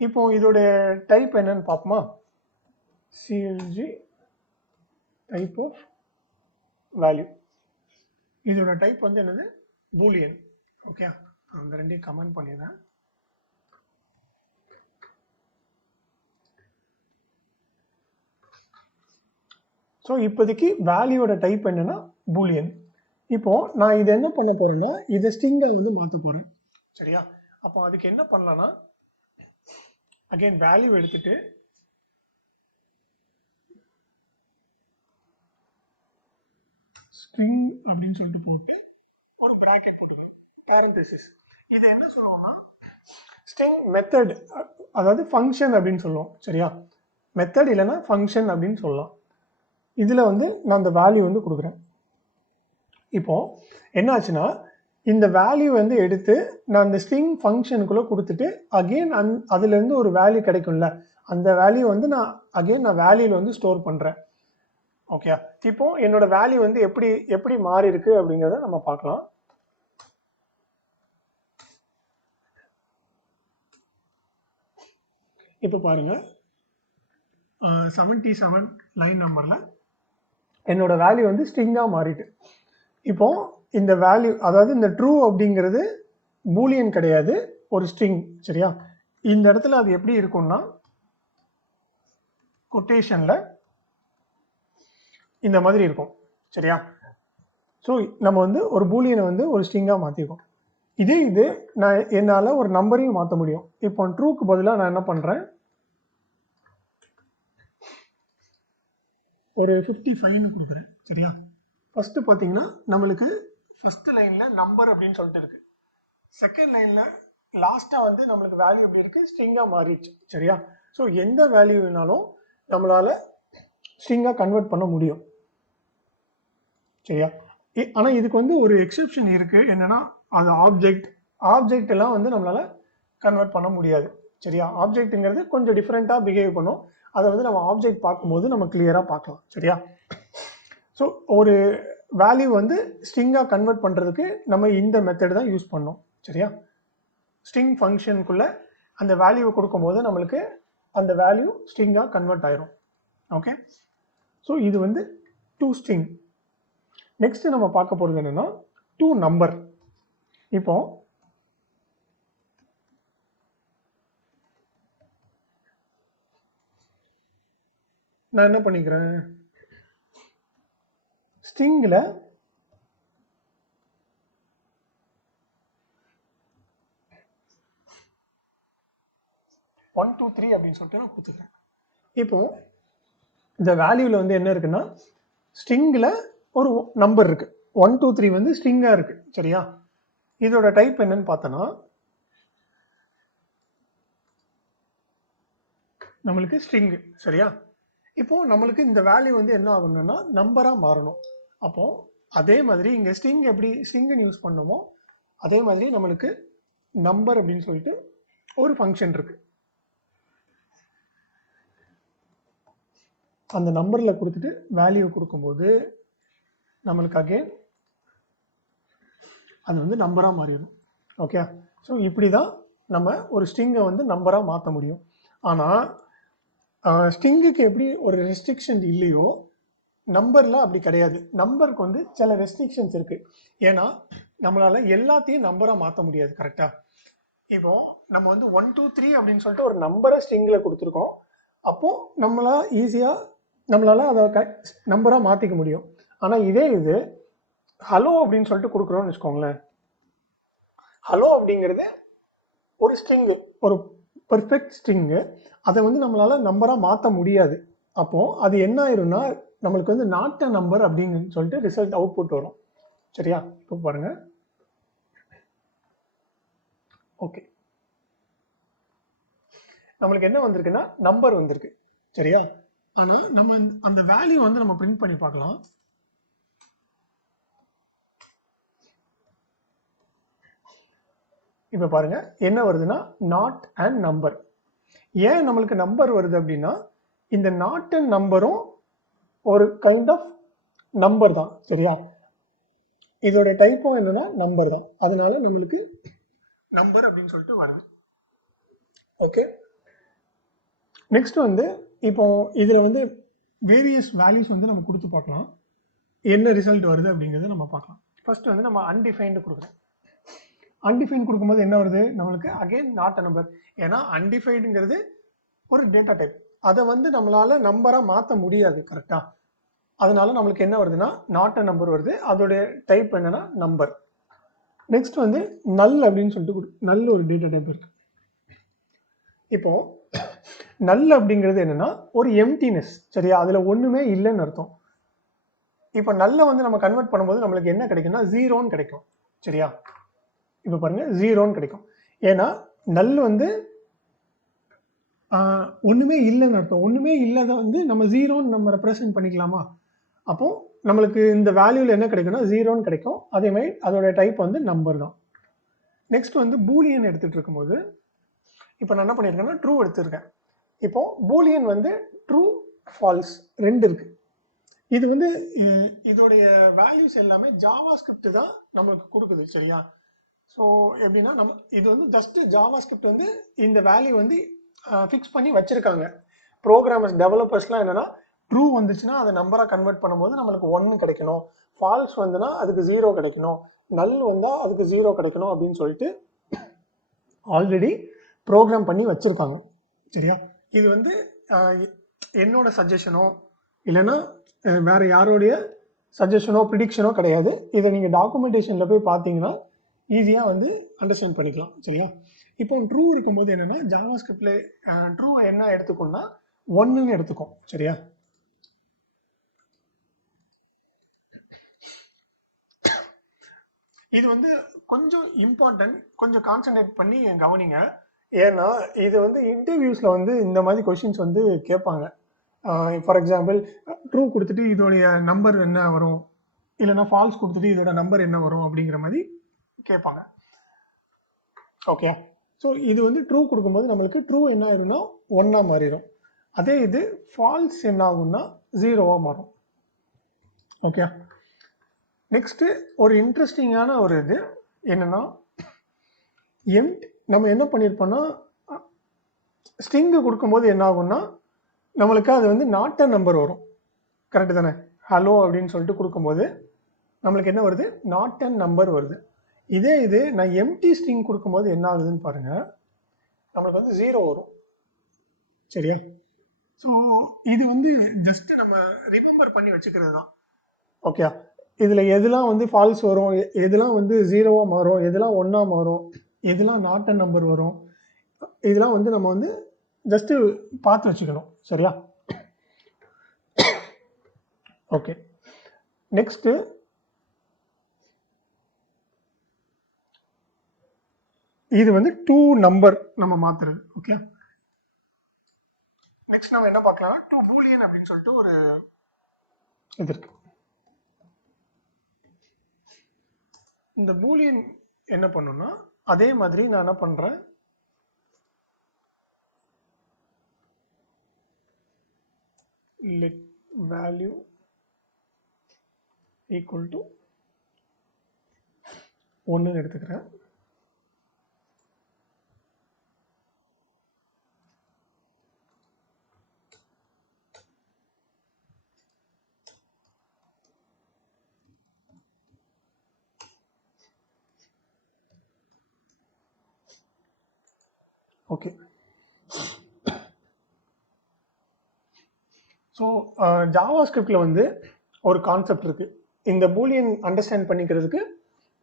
இப்போ இதோட டைப் என்னன்னு பார்ப்போமா? சிஎல்ஜி டைப் ஆஃப் வேல்யூ. இதோட டைப் வந்து என்னது? பூலியன். ஓகே, அந்த ரெண்டையும் கமெண்ட் பண்ணிடுறேன். ஸோ இப்போதைக்கு வேல்யூவோட டைப் என்னன்னா பூலியன். இப்போ நான் இதை என்ன பண்ண போறேன்னா இதை ஸ்ட்ரிங்கை வந்து மாற்ற போறேன். சரியா? அப்போ அதுக்கு என்ன பண்ணலாம்னா அகைன் வேல்யூ எடுத்துட்டு ஸ்ட்ரிங் அப்படின்னு சொல்லிட்டு போட்டு ஒரு பிராக்கெட் போட்டுக்கணும், பேரந்தசிஸ். இதை என்ன சொல்லுவோம்னா ஸ்ட்ரிங் மெத்தட், அதாவது ஃபங்க்ஷன் அப்படின்னு சொல்லுவோம். சரியா? மெத்தட் இல்லைன்னா ஃபங்க்ஷன் அப்படின்னு சொல்லலாம். இதில் வந்து நான் அந்த வேல்யூ வந்து கொடுக்குறேன். இப்போது என்ன ஆச்சுன்னா இந்த வேல்யூ வந்து எடுத்து நான் இந்த ஸ்ட்ரிங் ஃபங்க்ஷனுக்குள்ளே கொடுத்துட்டு அகெயின் அதுலேருந்து ஒரு வேல்யூ கிடைக்கும்ல, அந்த வேல்யூ வந்து நான் அகெயின் வேல்யூவில் வந்து ஸ்டோர் பண்ணுறேன். ஓகே, இப்போ என்னோட வேல்யூ வந்து எப்படி மாறி இருக்கு அப்படிங்கிறத நம்ம பார்க்கலாம். இப்போ பாருங்க, 77 லைன் நம்பரில் என்னோட வேல்யூ வந்து ஸ்ட்ரிங்காக மாறிட்டு. இப்போ இந்த வேல்யூ, அதாவது இந்த ட்ரூ அப்படிங்கிறது பூலியன் கிடையாது, ஒரு ஸ்ட்ரிங். சரியா? இந்த இடத்துல அது எப்படி இருக்கும்னா கொட்டேஷனில் இந்த மாதிரி இருக்கும். சரியா? ஸோ நம்ம வந்து ஒரு பூலியனை வந்து ஒரு ஸ்ட்ரிங்காக மாற்றிருக்கோம். இது நான் என்னால் ஒரு நம்பரையும் மாற்ற முடியும். இப்போ ட்ரூக்கு பதிலாக நான் என்ன பண்ணுறேன், ஒரு 55ன்னு கொடுக்குறேன். சரியா? ஃபஸ்ட்டு பார்த்தீங்கன்னா நம்மளுக்கு ஃபஸ்ட்டு லைனில் நம்பர் அப்படின்னு சொல்லிட்டு இருக்குது. செகண்ட் லைனில் லாஸ்ட்டாக வந்து நம்மளுக்கு வேல்யூ எப்படி இருக்குது, ஸ்ட்ரிங்காக மாறிடுச்சு. சரியா? ஸோ எந்த வேல்யூனாலும் நம்மளால் ஸ்ட்ரிங்காக கன்வெர்ட் பண்ண முடியும். சரியா? ஆனால் இதுக்கு வந்து ஒரு எக்ஸெப்ஷன் இருக்குது. என்னென்னா அது ஆப்ஜெக்ட் எல்லாம் வந்து நம்மளால் கன்வெர்ட் பண்ண முடியாது. சரியா? ஆப்ஜெக்ட்டுங்கிறது கொஞ்சம் டிஃப்ரெண்ட்டாக பிஹேவ் பண்ணும். அதை வந்து நம்ம ஆப்ஜெக்ட் பார்க்கும்போது நம்ம கிளியராக பார்க்கலாம். சரியா? ஸோ ஒரு வேல்யூ வந்து ஸ்ட்ரிங்காக கன்வெர்ட் பண்ணுறதுக்கு நம்ம இந்த மெத்தட் தான் யூஸ் பண்ணோம். சரியா? ஸ்ட்ரிங் ஃபங்க்ஷனுக்குள்ளே அந்த வேல்யூவை கொடுக்கும்போது நம்மளுக்கு அந்த வேல்யூ ஸ்ட்ரிங்காக கன்வெர்ட் ஆயிரும். ஓகே, ஸோ இது வந்து டூ ஸ்ட்ரிங். நெக்ஸ்ட் நம்ம பார்க்க போகிறது என்னென்னா டூ நம்பர். இப்போ நான் என்ன பண்ணிக்கிறேன், ஸ்ட்ரிங்கில் 1 2 3 அப்படின்னு சொல்லிட்டு நான் கொடுத்துக்கிறேன். இப்போ இந்த வேல்யூவில் வந்து என்ன இருக்குன்னா ஸ்ட்ரிங்கில் ஒரு நம்பர் இருக்கு, 1 2 3 வந்து ஸ்ட்ரிங்காக இருக்கு. சரியா? இதோட டைப் என்னன்னு பார்த்தோன்னா நம்மளுக்கு ஸ்ட்ரிங்கு. சரியா? இப்போ நம்மளுக்கு இந்த வேல்யூ வந்து என்ன ஆகணும்னா நம்பராக மாறணும். அப்போ அதே மாதிரி இங்கே ஸ்ட்ரிங் எப்படி ஸ்ட்ரிங்குன்னு யூஸ் பண்ணுமோ அதே மாதிரி நம்மளுக்கு நம்பர் அப்படின்னு சொல்லிட்டு ஒரு ஃபங்க்ஷன் இருக்கு. அந்த நம்பரில் கொடுத்துட்டு வேல்யூ கொடுக்கும்போது நம்மளுக்கு அகெயின் அது வந்து நம்பராக மாறிடும். ஓகே, ஸோ இப்படி தான் நம்ம ஒரு ஸ்ட்ரிங்கை வந்து நம்பராக மாற்ற முடியும். ஆனால் ஸ்ட்ரிங்குக்கு எப்படி ஒரு ரெஸ்ட்ரிக்ஷன் இல்லையோ நம்பரில் அப்படி கிடையாது. நம்பருக்கு வந்து சில ரெஸ்ட்ரிக்ஷன்ஸ் இருக்குது. ஏன்னா நம்மளால் எல்லாத்தையும் நம்பராக மாற்ற முடியாது. கரெக்டாக? இப்போ நம்ம வந்து 1 2 3 அப்படின்னு சொல்லிட்டு ஒரு நம்பரை ஸ்ட்ரிங்கில் கொடுத்துருக்கோம். அப்போது நம்மளால் அதை நம்பராக மாற்றிக்க முடியும். ஆனால் இதே இது ஹலோ அப்படின்னு சொல்லிட்டு கொடுக்குறோன்னு வச்சுக்கோங்களேன். ஹலோ அப்படிங்கிறது ஒரு ஸ்ட்ரிங்கு, ஒரு பர்ஃபெக்ட் ஸ்ட்ரிங்கு. அதை வந்து நம்மளால் நம்பராக மாற்ற முடியாது. அப்போது அது என்ன ஆயிரும்னா நம்மளுக்கு வந்து நாட் அ நம்பர் அப்படின்னு சொல்லிட்டு ரிசல்ட் அவுட்புட் வரும். சரியா? இப்போ பாருங்கள். ஓகே, நம்மளுக்கு என்ன வந்திருக்குன்னா நம்பர் வந்திருக்கு. சரியா? ஆனால் நம்ம அந்த வேல்யூ வந்து நம்ம பிரிண்ட் பண்ணி பார்க்கலாம். இப்போ பாருங்க என்ன வருதுன்னா நாட் அண்ட் நம்பர். ஏன் நம்மளுக்கு நம்பர் வருது அப்படின்னா இந்த நாட் அண்ட் நம்பரும் ஒரு கைண்ட் ஆஃப் நம்பர் தான். சரியா? இதோட டைப்பும் என்னன்னா நம்பர் தான். அதனால நம்மளுக்கு நம்பர் அப்படின்னு சொல்லிட்டு வருது. ஓகே, நெக்ஸ்ட் வந்து இப்போ இதில் வந்து வேரியஸ் வேல்யூஸ் வந்து நம்ம கொடுத்து பார்க்கலாம். என்ன ரிசல்ட் வருது அப்படிங்கிறத நம்ம பார்க்கலாம். ஃபர்ஸ்ட் வந்து நம்ம அன்டிஃபைன்டு கொடுக்குறோம். அன்டிஃபைன் கொடுக்கும்போது என்ன வருது நம்மளுக்கு அகெயின் நாட் அ நம்பர். ஏன்னா அன்டிஃபைடுங்கிறது ஒரு டேட்டா டைப். அதை வந்து நம்மளால நம்பராக மாற்ற முடியாது. கரெக்டா? அதனால நம்மளுக்கு என்ன வருதுன்னா நாட் அ நம்பர் வருது. அதோடைய டைப் என்னன்னா நம்பர். நெக்ஸ்ட் வந்து நல் அப்படின்னு சொல்லிட்டு நல்ல ஒரு டேட்டா டைப் இருக்கு. இப்போ நல் அப்படிங்கிறது என்னன்னா ஒரு எம்டினஸ். சரியா? அதுல ஒண்ணுமே இல்லைன்னு அர்த்தம். இப்போ நல்ல வந்து நம்ம கன்வெர்ட் பண்ணும்போது நம்மளுக்கு என்ன கிடைக்கும்னா ஜீரோன்னு கிடைக்கும். சரியா? இப்போ பாருங்க ஜீரோன்னு கிடைக்கும். ஏன்னா நல் வந்து ஒண்ணுமே இல்லைன்னு அர்த்தம். ஒண்ணுமே இல்லாத வந்து நம்ம ஜீரோன்னு நம்ம ரெப்ரசென்ட் பண்ணிக்கலாமா? அப்போ நம்மளுக்கு இந்த வேல்யூல என்ன கிடைக்கும்னா ஜீரோன்னு கிடைக்கும். அதே மாதிரி அதோட டைப் வந்து நம்பர் தான். நெக்ஸ்ட் வந்து பூலியன் எடுத்துட்டு இருக்கும்போது இப்போ நான் என்ன பண்ணியிருக்கேன்னா ட்ரூ எடுத்திருக்கேன். இப்போ பூலியன் வந்து ட்ரூ ஃபால்ஸ் ரெண்டு இருக்கு. இது வந்து இதோடைய வேல்யூஸ் எல்லாமே ஜாவா ஸ்கிரிப்ட் தான் நம்மளுக்கு கொடுக்குது. சரியா? ஸோ எப்படின்னா நம்ம இது வந்து ஜஸ்ட் ஜாவா ஸ்கிரிப்ட் வந்து இந்த வேல்யூ வந்து ஃபிக்ஸ் பண்ணி வச்சிருக்காங்க. ப்ரோக்ராமர்ஸ் டெவலப்பர்ஸ்லாம் என்னன்னா ட்ரூ வந்துச்சுன்னா அதை நம்பராக கன்வெர்ட் பண்ணும்போது நம்மளுக்கு 1 கிடைக்கணும், ஃபால்ஸ் வந்துன்னா அதுக்கு 0 கிடைக்கணும், நல் வந்தால் அதுக்கு 0 கிடைக்கணும் அப்படின்னு சொல்லிட்டு ஆல்ரெடி ப்ரோக்ராம் பண்ணி வச்சுருக்காங்க. சரியா? இது வந்து என்னோட சஜஷனோ இல்லைன்னா வேற யாரோடைய சஜஷனோ ப்ரிடிக்ஷனோ கிடையாது. இதை நீங்கள் டாக்குமெண்டேஷனில் போய் பார்த்தீங்கன்னா ஈஸியாக வந்து அண்டர்ஸ்டாண்ட் பண்ணிக்கலாம். சரியா? இப்போ ட்ரூ இருக்கும்போது என்னென்னா ஜாவா ஸ்கிரிப்டில் ட்ரூ என்ன எடுத்துக்கோன்னா 1ன்னு எடுத்துக்கும். சரியா? இது வந்து கொஞ்சம் இம்பார்ட்டன்ட், கொஞ்சம் கான்சென்ட்ரேட் பண்ணி கவனிங்க. ஏன்னா இது வந்து இன்டர்வியூஸில் வந்து இந்த மாதிரி கொஷின்ஸ் வந்து கேட்பாங்க. ஃபார் எக்ஸாம்பிள் ட்ரூ கொடுத்துட்டு இதோடைய நம்பர் என்ன வரும், இல்லைன்னா ஃபால்ஸ் கொடுத்துட்டு இதோட நம்பர் என்ன வரும் அப்படிங்கிற மாதிரி கேட்பாங்க. ஓகே, ஸோ இது வந்து ட்ரூ கொடுக்கும்போது நம்மளுக்கு ட்ரூ என்ன ஆயிரும்னா 1ஆக மாறிடும். அதே இது ஃபால்ஸ் என்ன ஆகும்னா 0வாக மாறும். ஓகே, நெக்ஸ்ட்டு ஒரு இன்ட்ரெஸ்டிங்கான ஒரு இது என்னன்னா நம்ம என்ன பண்ணியிருப்போம்னா ஸ்ட்ரிங்கு கொடுக்கும்போது என்ன ஆகும்னா நம்மளுக்கு அது வந்து நாட் அ நம்பர் வரும். கரெக்டு தானே? ஹலோ அப்படின்னு சொல்லிட்டு கொடுக்கும்போது நம்மளுக்கு என்ன வருது? நாட் அ நம்பர் வருது. இதே இது நான் எம்டி ஸ்ட்ரிங் கொடுக்கும்போது என்ன ஆகுதுன்னு பாருங்க, நம்மளுக்கு வந்து 0 வரும். சரியா? ஸோ இது வந்து ஜஸ்ட் நம்ம ரிமெம்பர் பண்ணி வச்சுக்கிறது தான். ஓகே, இதில் எதெல்லாம் வந்து ஃபால்ஸ் வரும், எதெல்லாம் வந்து 0வாக மாறும், எதெல்லாம் 1ஆக மாறும், எதெல்லாம் நாட் அ நம்பர் வரும், இதெல்லாம் வந்து நம்ம வந்து ஜஸ்ட்டு பார்த்து வச்சுக்கணும். சரியா? ஓகே, நெக்ஸ்ட்டு இது வந்து 2 நம்பர் நம்ம மாற்றுறது. ஓகே, நெக்ஸ்ட் நம்ம என்ன பார்க்கலாம், டு பூலியன் அப்படின்னு சொல்லிட்டு ஒரு இது இருக்கு. இந்த பூலியன் என்ன பண்ணுன்னா, அதே மாதிரி நான் என்ன பண்றேன், let value equal to 1 எடுத்துக்கிறேன். ஓகே. ஸோ ஜாவா ஸ்கிரிப்டில் வந்து ஒரு கான்செப்ட் இருக்கு. இந்த பூலியன் அண்டர்ஸ்டாண்ட் பண்ணிக்கிறதுக்கு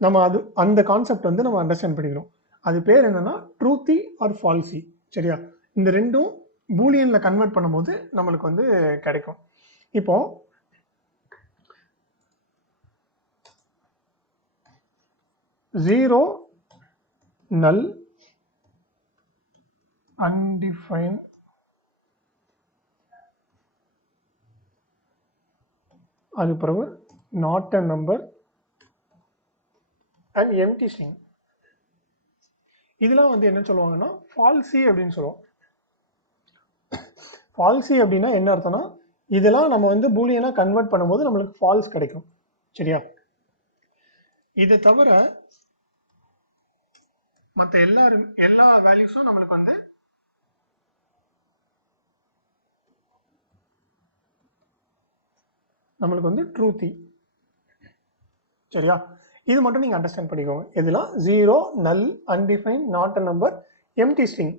நம்ம அந்த கான்செப்ட் வந்து நம்ம அண்டர்ஸ்டாண்ட் பண்ணிக்கணும். அது பேர் என்னன்னா ட்ரூத்தி ஆர் ஃபால்சி. சரியா? இந்த ரெண்டும் பூலியன்ல கன்வெர்ட் பண்ணும்போது நம்மளுக்கு வந்து கிடைக்கும். இப்போ ஜீரோ நல் undefined அது பிறகு not a number and empty string. இதெல்லாம் வந்து என்ன சொல்லுவாங்கன்னா ஃபால்சி அப்படின்னு சொல்லுவோம். ஃபால்சி அப்படின்னா என்ன அர்த்தம்னா, இதெல்லாம் நம்ம வந்து பூலியனா கன்வெர்ட் பண்ணும்போது நம்மளுக்கு ஃபால்ஸ் கிடைக்கும். சரியா? இதை தவிர மற்ற எல்லா வேல்யூஸும் நம்மளுக்கு வந்து ட்ரூத்தி. சரியா? இது மட்டும் நீங்க அண்டர்ஸ்டாண்ட் பண்ணிக்கோங்க. இதெல்லாம் zero null undefined not a number empty string.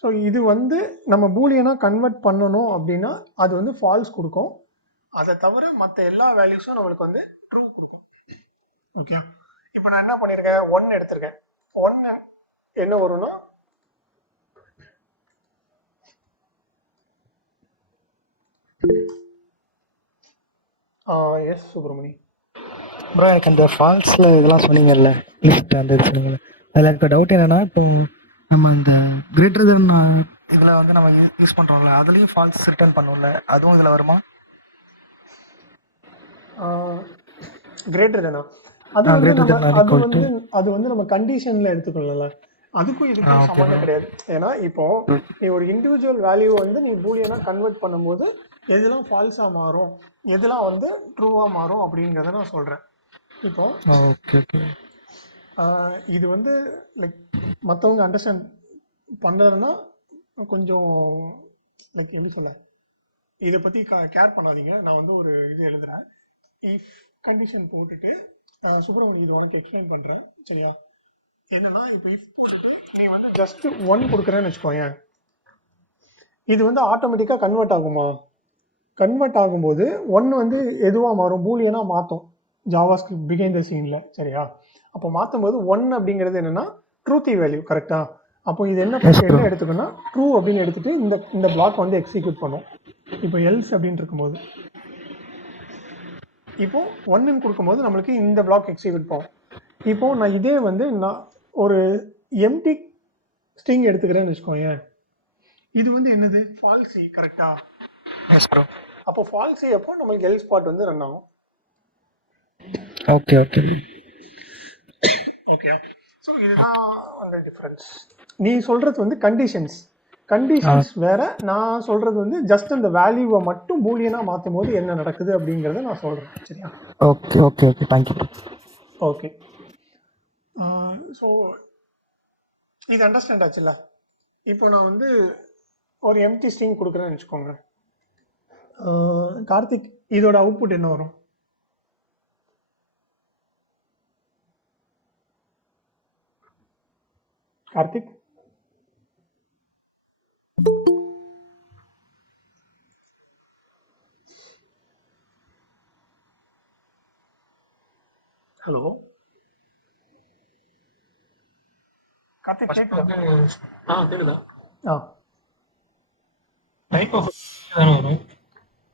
So இது வந்து நம்ம பூலியனா கன்வெர்ட் பண்ணணும் அப்படின்னா அது வந்து ஃபால்ஸ் கொடுக்கும். அதை தவிர மற்ற எல்லா வேல்யூஸும் நம்மளுக்கு வந்து ட்ரூ கொடுக்கும். ஓகே. இப்போ நான் என்ன பண்ணியிருக்கேன், 1 எடுத்திருக்கேன். 1 என்ன வரும்னா எஸ் சுப்ரமணி ப்ரோ, எனக்கு அந்த ஃபால்ஸில் இதெல்லாம் சொன்னீங்கல்ல, லிஸ்ட் அந்த இது சொன்னீங்கல்ல, அதில் எனக்கு டவுட் என்னென்னா, இப்போ நம்ம இந்த கிரேட்டர் தென் இதில் வந்து நம்ம யூஸ் பண்ணுறோம்ல, அதுலேயும் ஃபால்ஸ் ரிட்டர்ன் பண்ணுவோம்ல, அதுவும் இதில் வருமா? கிரேட்டர் தானா? அது வந்து நம்ம கண்டிஷன்ல எடுத்துக்கொள்ளல. அதுக்கும் இதுக்கும் சம்மந்தம் கிடையாது. ஏன்னா இப்போ நீ ஒரு இண்டிவிஜுவல் வேல்யூ வந்து நீ பூலியனா கன்வெர்ட் பண்ணும்போது எதெல்லாம் ஃபால்ஸா மாறும், எதெல்லாம் வந்து ட்ரூவா மாறும் அப்படிங்கிறத நான் சொல்றேன். இப்போ இது வந்து லைக் மற்றவங்க அண்டர்ஸ்டாண்ட் பண்றதுன்னா கொஞ்சம் லைக் எப்படி சொல்ல, இதை பத்தி கேர் பண்ணாதீங்க. நான் வந்து ஒரு இது எழுதுறேன். இஃப் கண்டிஷன் போட்டுட்டு சுப்ரமணி இது உனக்கு எக்ஸ்பிளைன் பண்றேன். சரியா? என்னன்னா இப்போ இஃப் போட்டுட்டு நீ வந்து ஜஸ்ட் 1 கொடுக்குறேன்னு வச்சுக்கோங்க, இது வந்து ஆட்டோமேட்டிக்கா கன்வெர்ட் ஆகுமா? கன்வெர்ட் ஆகும்போது 1 வந்து எதுவாக மாறும், பூலியனா மாற்றும் ஜாவா ஸ்கிரிப்ட் பிஹைண்ட் த சீன்ல. சரியா? அப்போ மாற்றும் போது 1 அப்படிங்கிறது என்னன்னா ட்ரூத்தி வேல்யூ. கரெக்டா? அப்போ இது என்ன எடுத்துக்கணும்னா ட்ரூ அப்படின்னு எடுத்துட்டு இந்த பிளாக் வந்து எக்ஸிக்யூட் பண்ணும். இப்போ எல்ஸ் அப்படின்னு இருக்கும்போது இப்போ 1 கொடுக்கும்போது நம்மளுக்கு இந்த பிளாக் எக்ஸிக்யூட் பண்ணும். இப்போ நான் இதே வந்து நான் ஒரு எம்டி ஸ்ட்ரிங் எடுத்துக்கிறேன்னு வச்சுக்கோங்க, இது வந்து என்னது ஃபால்சி. கரெக்டா? அப்போ ஃபால்சி அப்போ நமக்கு எல்ஸ் பார்ட் வந்து ரன் ஆகும். Okay okay okay. ஸோ இதுதான் அந்த டிஃபரன்ஸ். நீ சொல்றது வந்து கண்டிஷன்ஸ் வேற, நான் சொல்றது வந்து ஜஸ்ட் அந்த வேல்யூவை மட்டும் பூலியனா மாற்றும் போது என்ன நடக்குது அப்படிங்கிறத நான் சொல்றேன். சரியா? Okay okay okay thank you. Okay. So இது அண்டர்ஸ்டாண்ட் ஆச்சுல்ல? இப்போ நான் வந்து ஒரு எம்டி ஸ்ட்ரிங் கொடுக்குறேன்னு வச்சுக்கோங்க. கார்த்திக், இதோட அவுட்புட் என்ன வரும்? கார்த்திக், ஹலோ கார்த்திக், கேக்குதா?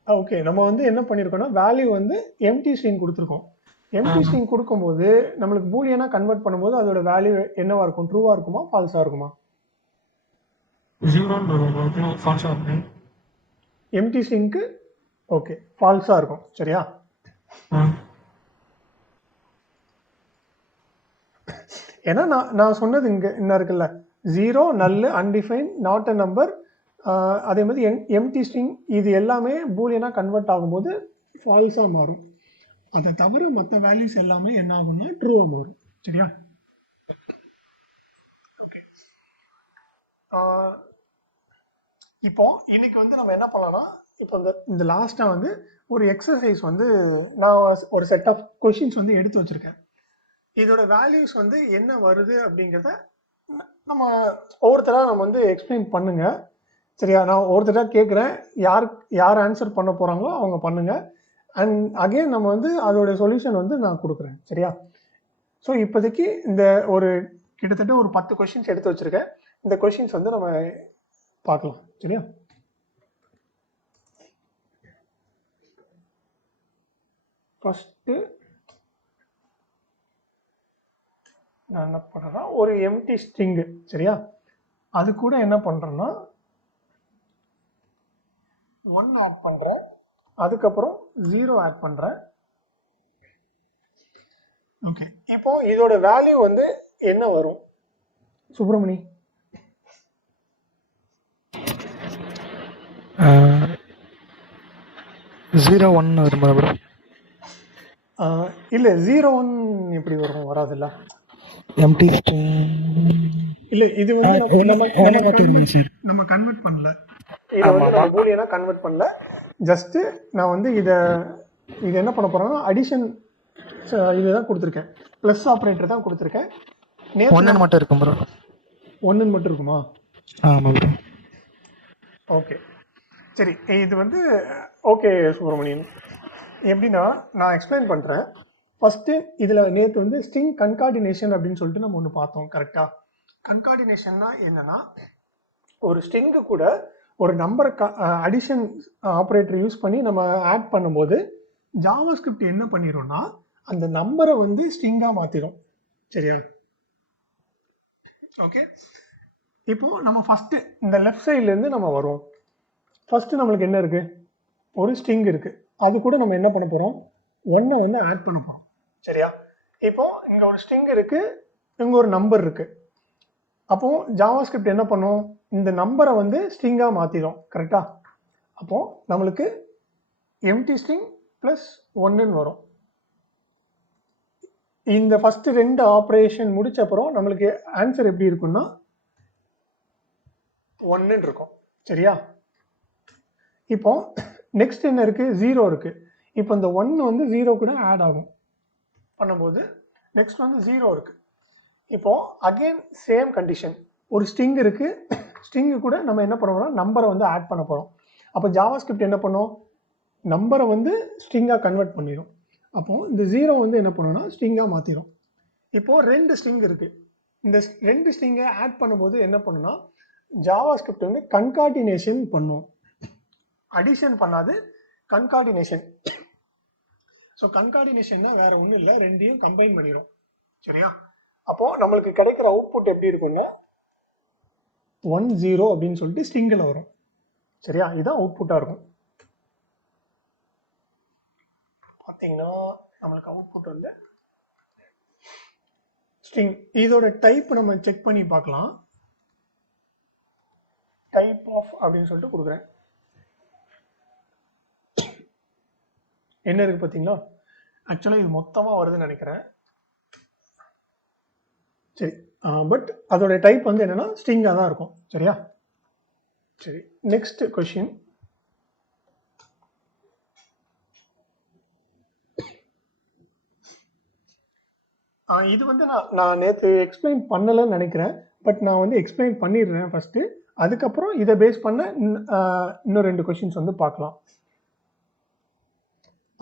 ஓகே. நம்ம வந்து என்ன பண்ணிருக்கோம்னா வேல்யூ வந்து எம்டி ஸ்ட்ரிங் கொடுத்துருக்கோம். எம்டி ஸ்ட்ரிங் கொடுக்கும்போது நம்மளுக்கு பூலியனா கன்வெர்ட் பண்ணும்போது அதோட வேல்யூ என்னவா இருக்கும்? ட்ரூவா இருக்குமா ஃபால்ஸா இருக்குமா? எம்டி ஸ்ட்ரிங்க்கு ஓகே ஃபால்ஸாக இருக்கும். சரியா? ஏன்னா நான் சொன்னது இங்கே என்ன இருக்குல்ல, 0 நல் அன்டிஃபைன் நாட் அ நம்பர், அதே மாதிரி எம்டி ஸ்ட்ரிங் இது எல்லாமே பூலியனாக கன்வெர்ட் ஆகும்போது ஃபால்ஸாக மாறும். அதை தவிர மற்ற வேல்யூஸ் எல்லாமே என்ன ஆகும்னா ட்ரூவாக மாறும். சரியா? ஓகே. இப்போ இன்னைக்கு வந்து நம்ம என்ன பண்ணலாம்னா, இப்போ இந்த லாஸ்ட்டாக வந்து ஒரு எக்ஸசைஸ் வந்து நான் ஒரு செட் ஆஃப் கொஷின்ஸ் வந்து எடுத்து வச்சுருக்கேன். இதோட வேல்யூஸ் வந்து என்ன வருது அப்படிங்கிறத நம்ம ஒவ்வொருத்தராக நம்ம வந்து எக்ஸ்பிளைன் பண்ணுங்க. சரியா? நான் ஒவ்வொருத்தராக கேட்குறேன், யார் ஆன்சர் பண்ண போகிறாங்களோ அவங்க பண்ணுங்க. அண்ட் அகெயின் நம்ம வந்து அதோட சொல்யூஷன் வந்து நான் கொடுக்குறேன். சரியா? ஸோ இப்போதைக்கு இந்த ஒரு கிட்டத்தட்ட ஒரு 10 கொஷின்ஸ் எடுத்து வச்சுருக்கேன். இந்த கொஷின்ஸ் வந்து நம்ம பார்க்கலாம். சரியா? ஃபஸ்ட்டு நான் என்ன பண்ணுறேன்னா, ஒரு எம்டி ஸ்ட்ரிங்கு. சரியா? அது கூட என்ன பண்ணுறேன்னா 1 ஆட் பண்ணுறேன், அதுக்கப்புறம் 0 ஆட் பண்ணுறேன். ஓகே. இப்போ இதோட வேல்யூ வந்து என்ன வரும் சுப்பிரமணி? 0 1 வருமா ப்ரோ? இல்லை 0 1 எப்படி வரும்? வராதுல்ல. எம்டி ஸ்ட்ரிங் இல்லை இது வந்து நம்ம கன்வெர்ட் பண்ணல. இதை வந்து நம்ம பூலியனா கன்வெர்ட் பண்ணல. ஜஸ்ட் நான் வந்து இதை என்ன பண்ண போறேன்னா அடிஷன் இதுதான் கொடுத்துருக்கேன், ப்ளஸ் ஆப்ரேட்டர் தான் கொடுத்துருக்கேன். ஒன்னு மட்டும் இருக்கும் ப்ரோ. ஒன்னு மட்டும் இருக்குமா? ஆமாம் ப்ரோ. ஓகே சரி. இது வந்து ஓகே சுப்பிரமணியன், எப்படின்னா நான் எக்ஸ்பிளைன் பண்ணுறேன். ஃபஸ்ட்டு இதில் நேற்று வந்து ஸ்ட்ரிங் கன்கார்டினேஷன் அப்படின்னு சொல்லிட்டு நம்ம ஒன்று பார்த்தோம். கரெக்டாக? கன்கார்டினேஷன்னா என்னன்னா, ஒரு ஸ்ட்ரிங்கு கூட ஒரு நம்பரை அடிஷன் ஆப்ரேட்டர் யூஸ் பண்ணி நம்ம ஆட் பண்ணும்போது ஜாவாஸ்கிரிப்ட் என்ன பண்ணிடும்னா அந்த நம்பரை வந்து ஸ்ட்ரிங்காக மாற்றிடும். சரியா? ஓகே. இப்போ நம்ம ஃபஸ்ட்டு இந்த லெஃப்ட் சைட்லேருந்து நம்ம வருவோம். ஃபஸ்ட்டு நம்மளுக்கு என்ன இருக்குது? ஒரு ஸ்ட்ரிங் இருக்குது. அது கூட நம்ம என்ன பண்ண போகிறோம்? 1 வந்து ஆட் பண்ண போகிறோம். சரியா? இப்போ இங்கே ஒரு ஸ்ட்ரிங் இருக்குது, இங்கே ஒரு நம்பர் இருக்குது. அப்போது ஜாவாஸ்கிரிப்ட் என்ன பண்ணும்? இந்த நம்பரை வந்து ஸ்ட்ரிங்காக மாற்றிடும். கரெக்டாக? அப்போது நம்மளுக்கு எம்டி ஸ்ட்ரிங் ப்ளஸ் 1 வரும். இந்த ஃபஸ்ட்டு 2 ஆப்ரேஷன் முடிச்ச அப்புறம் நம்மளுக்கு ஆன்சர் எப்படி இருக்குன்னா 1 இருக்கும். சரியா? இப்போ நெக்ஸ்ட் என்ன இருக்குது? 0 இருக்குது. இப்போ இந்த 1 வந்து 0 கூட ஆட் ஆகும் பண்ணும்போது நெக்ஸ்ட் வந்து 0 இருக்குது. இப்போது அகெயின் சேம் கண்டிஷன், ஒரு ஸ்ட்ரிங் இருக்குது, ஸ்ட்ரிங்கு கூட நம்ம என்ன பண்ணுவோம்னா நம்பரை வந்து ஆட் பண்ண போகிறோம். அப்போ ஜாவாஸ்கிரிப்ட் என்ன பண்ணும்? நம்பரை வந்து ஸ்ட்ரிங்காக கன்வெர்ட் பண்ணிடும். அப்போது இந்த 0 வந்து என்ன பண்ணுன்னா ஸ்ட்ரிங்காக மாற்றிடும். இப்போது 2 ஸ்ட்ரிங் இருக்குது. இந்த 2 ஸ்ட்ரிங்கை ஆட் பண்ணும்போது என்ன பண்ணுன்னா ஜாவாஸ்கிரிப்ட் வந்து கன்கார்டினேஷன் பண்ணும். அடிஷன் பண்ணாது, கன்கார்டினேஷன். ஸோ கன்கார்டினேஷன்னா வேற ஒன்றும் இல்லை, ரெண்டையும் கம்பைன் பண்ணிடும். சரியா? அப்போது நம்மளுக்கு கிடைக்கிற அவுட்புட் எப்படி இருக்குன்னா 1 0 அப்படின்னு சொல்லிட்டு ஸ்ட்ரிங்கில் வரும். சரியா? இதுதான் அவுட்புட்டாக இருக்கும். பார்த்தீங்கன்னா நம்மளுக்கு அவுட்புட் வந்து ஸ்ட்ரிங். இதோட டைப் நம்ம செக் பண்ணி பார்க்கலாம். டைப் ஆஃப் அப்படின்னு சொல்லிட்டு கொடுக்குறேன். என்ன இருக்குது பார்த்தீங்களா? ஆக்சுவலாக இது மொத்தமாக வருதுன்னு நினைக்கிறேன். சரி, பட் அதோட டைப் வந்து என்னென்னா ஸ்ட்ரிங்காக தான் இருக்கும். சரியா? சரி, நெக்ஸ்ட் கொஷின். இது வந்து நான் நேற்று எக்ஸ்பிளைன் பண்ணலைன்னு நினைக்கிறேன். பட் நான் வந்து எக்ஸ்பிளைன் பண்ணிடுறேன் ஃபஸ்ட்டு. அதுக்கப்புறம் இதை பேஸ் பண்ண இன்னும் 2 கொஷின்ஸ் வந்து பார்க்கலாம்.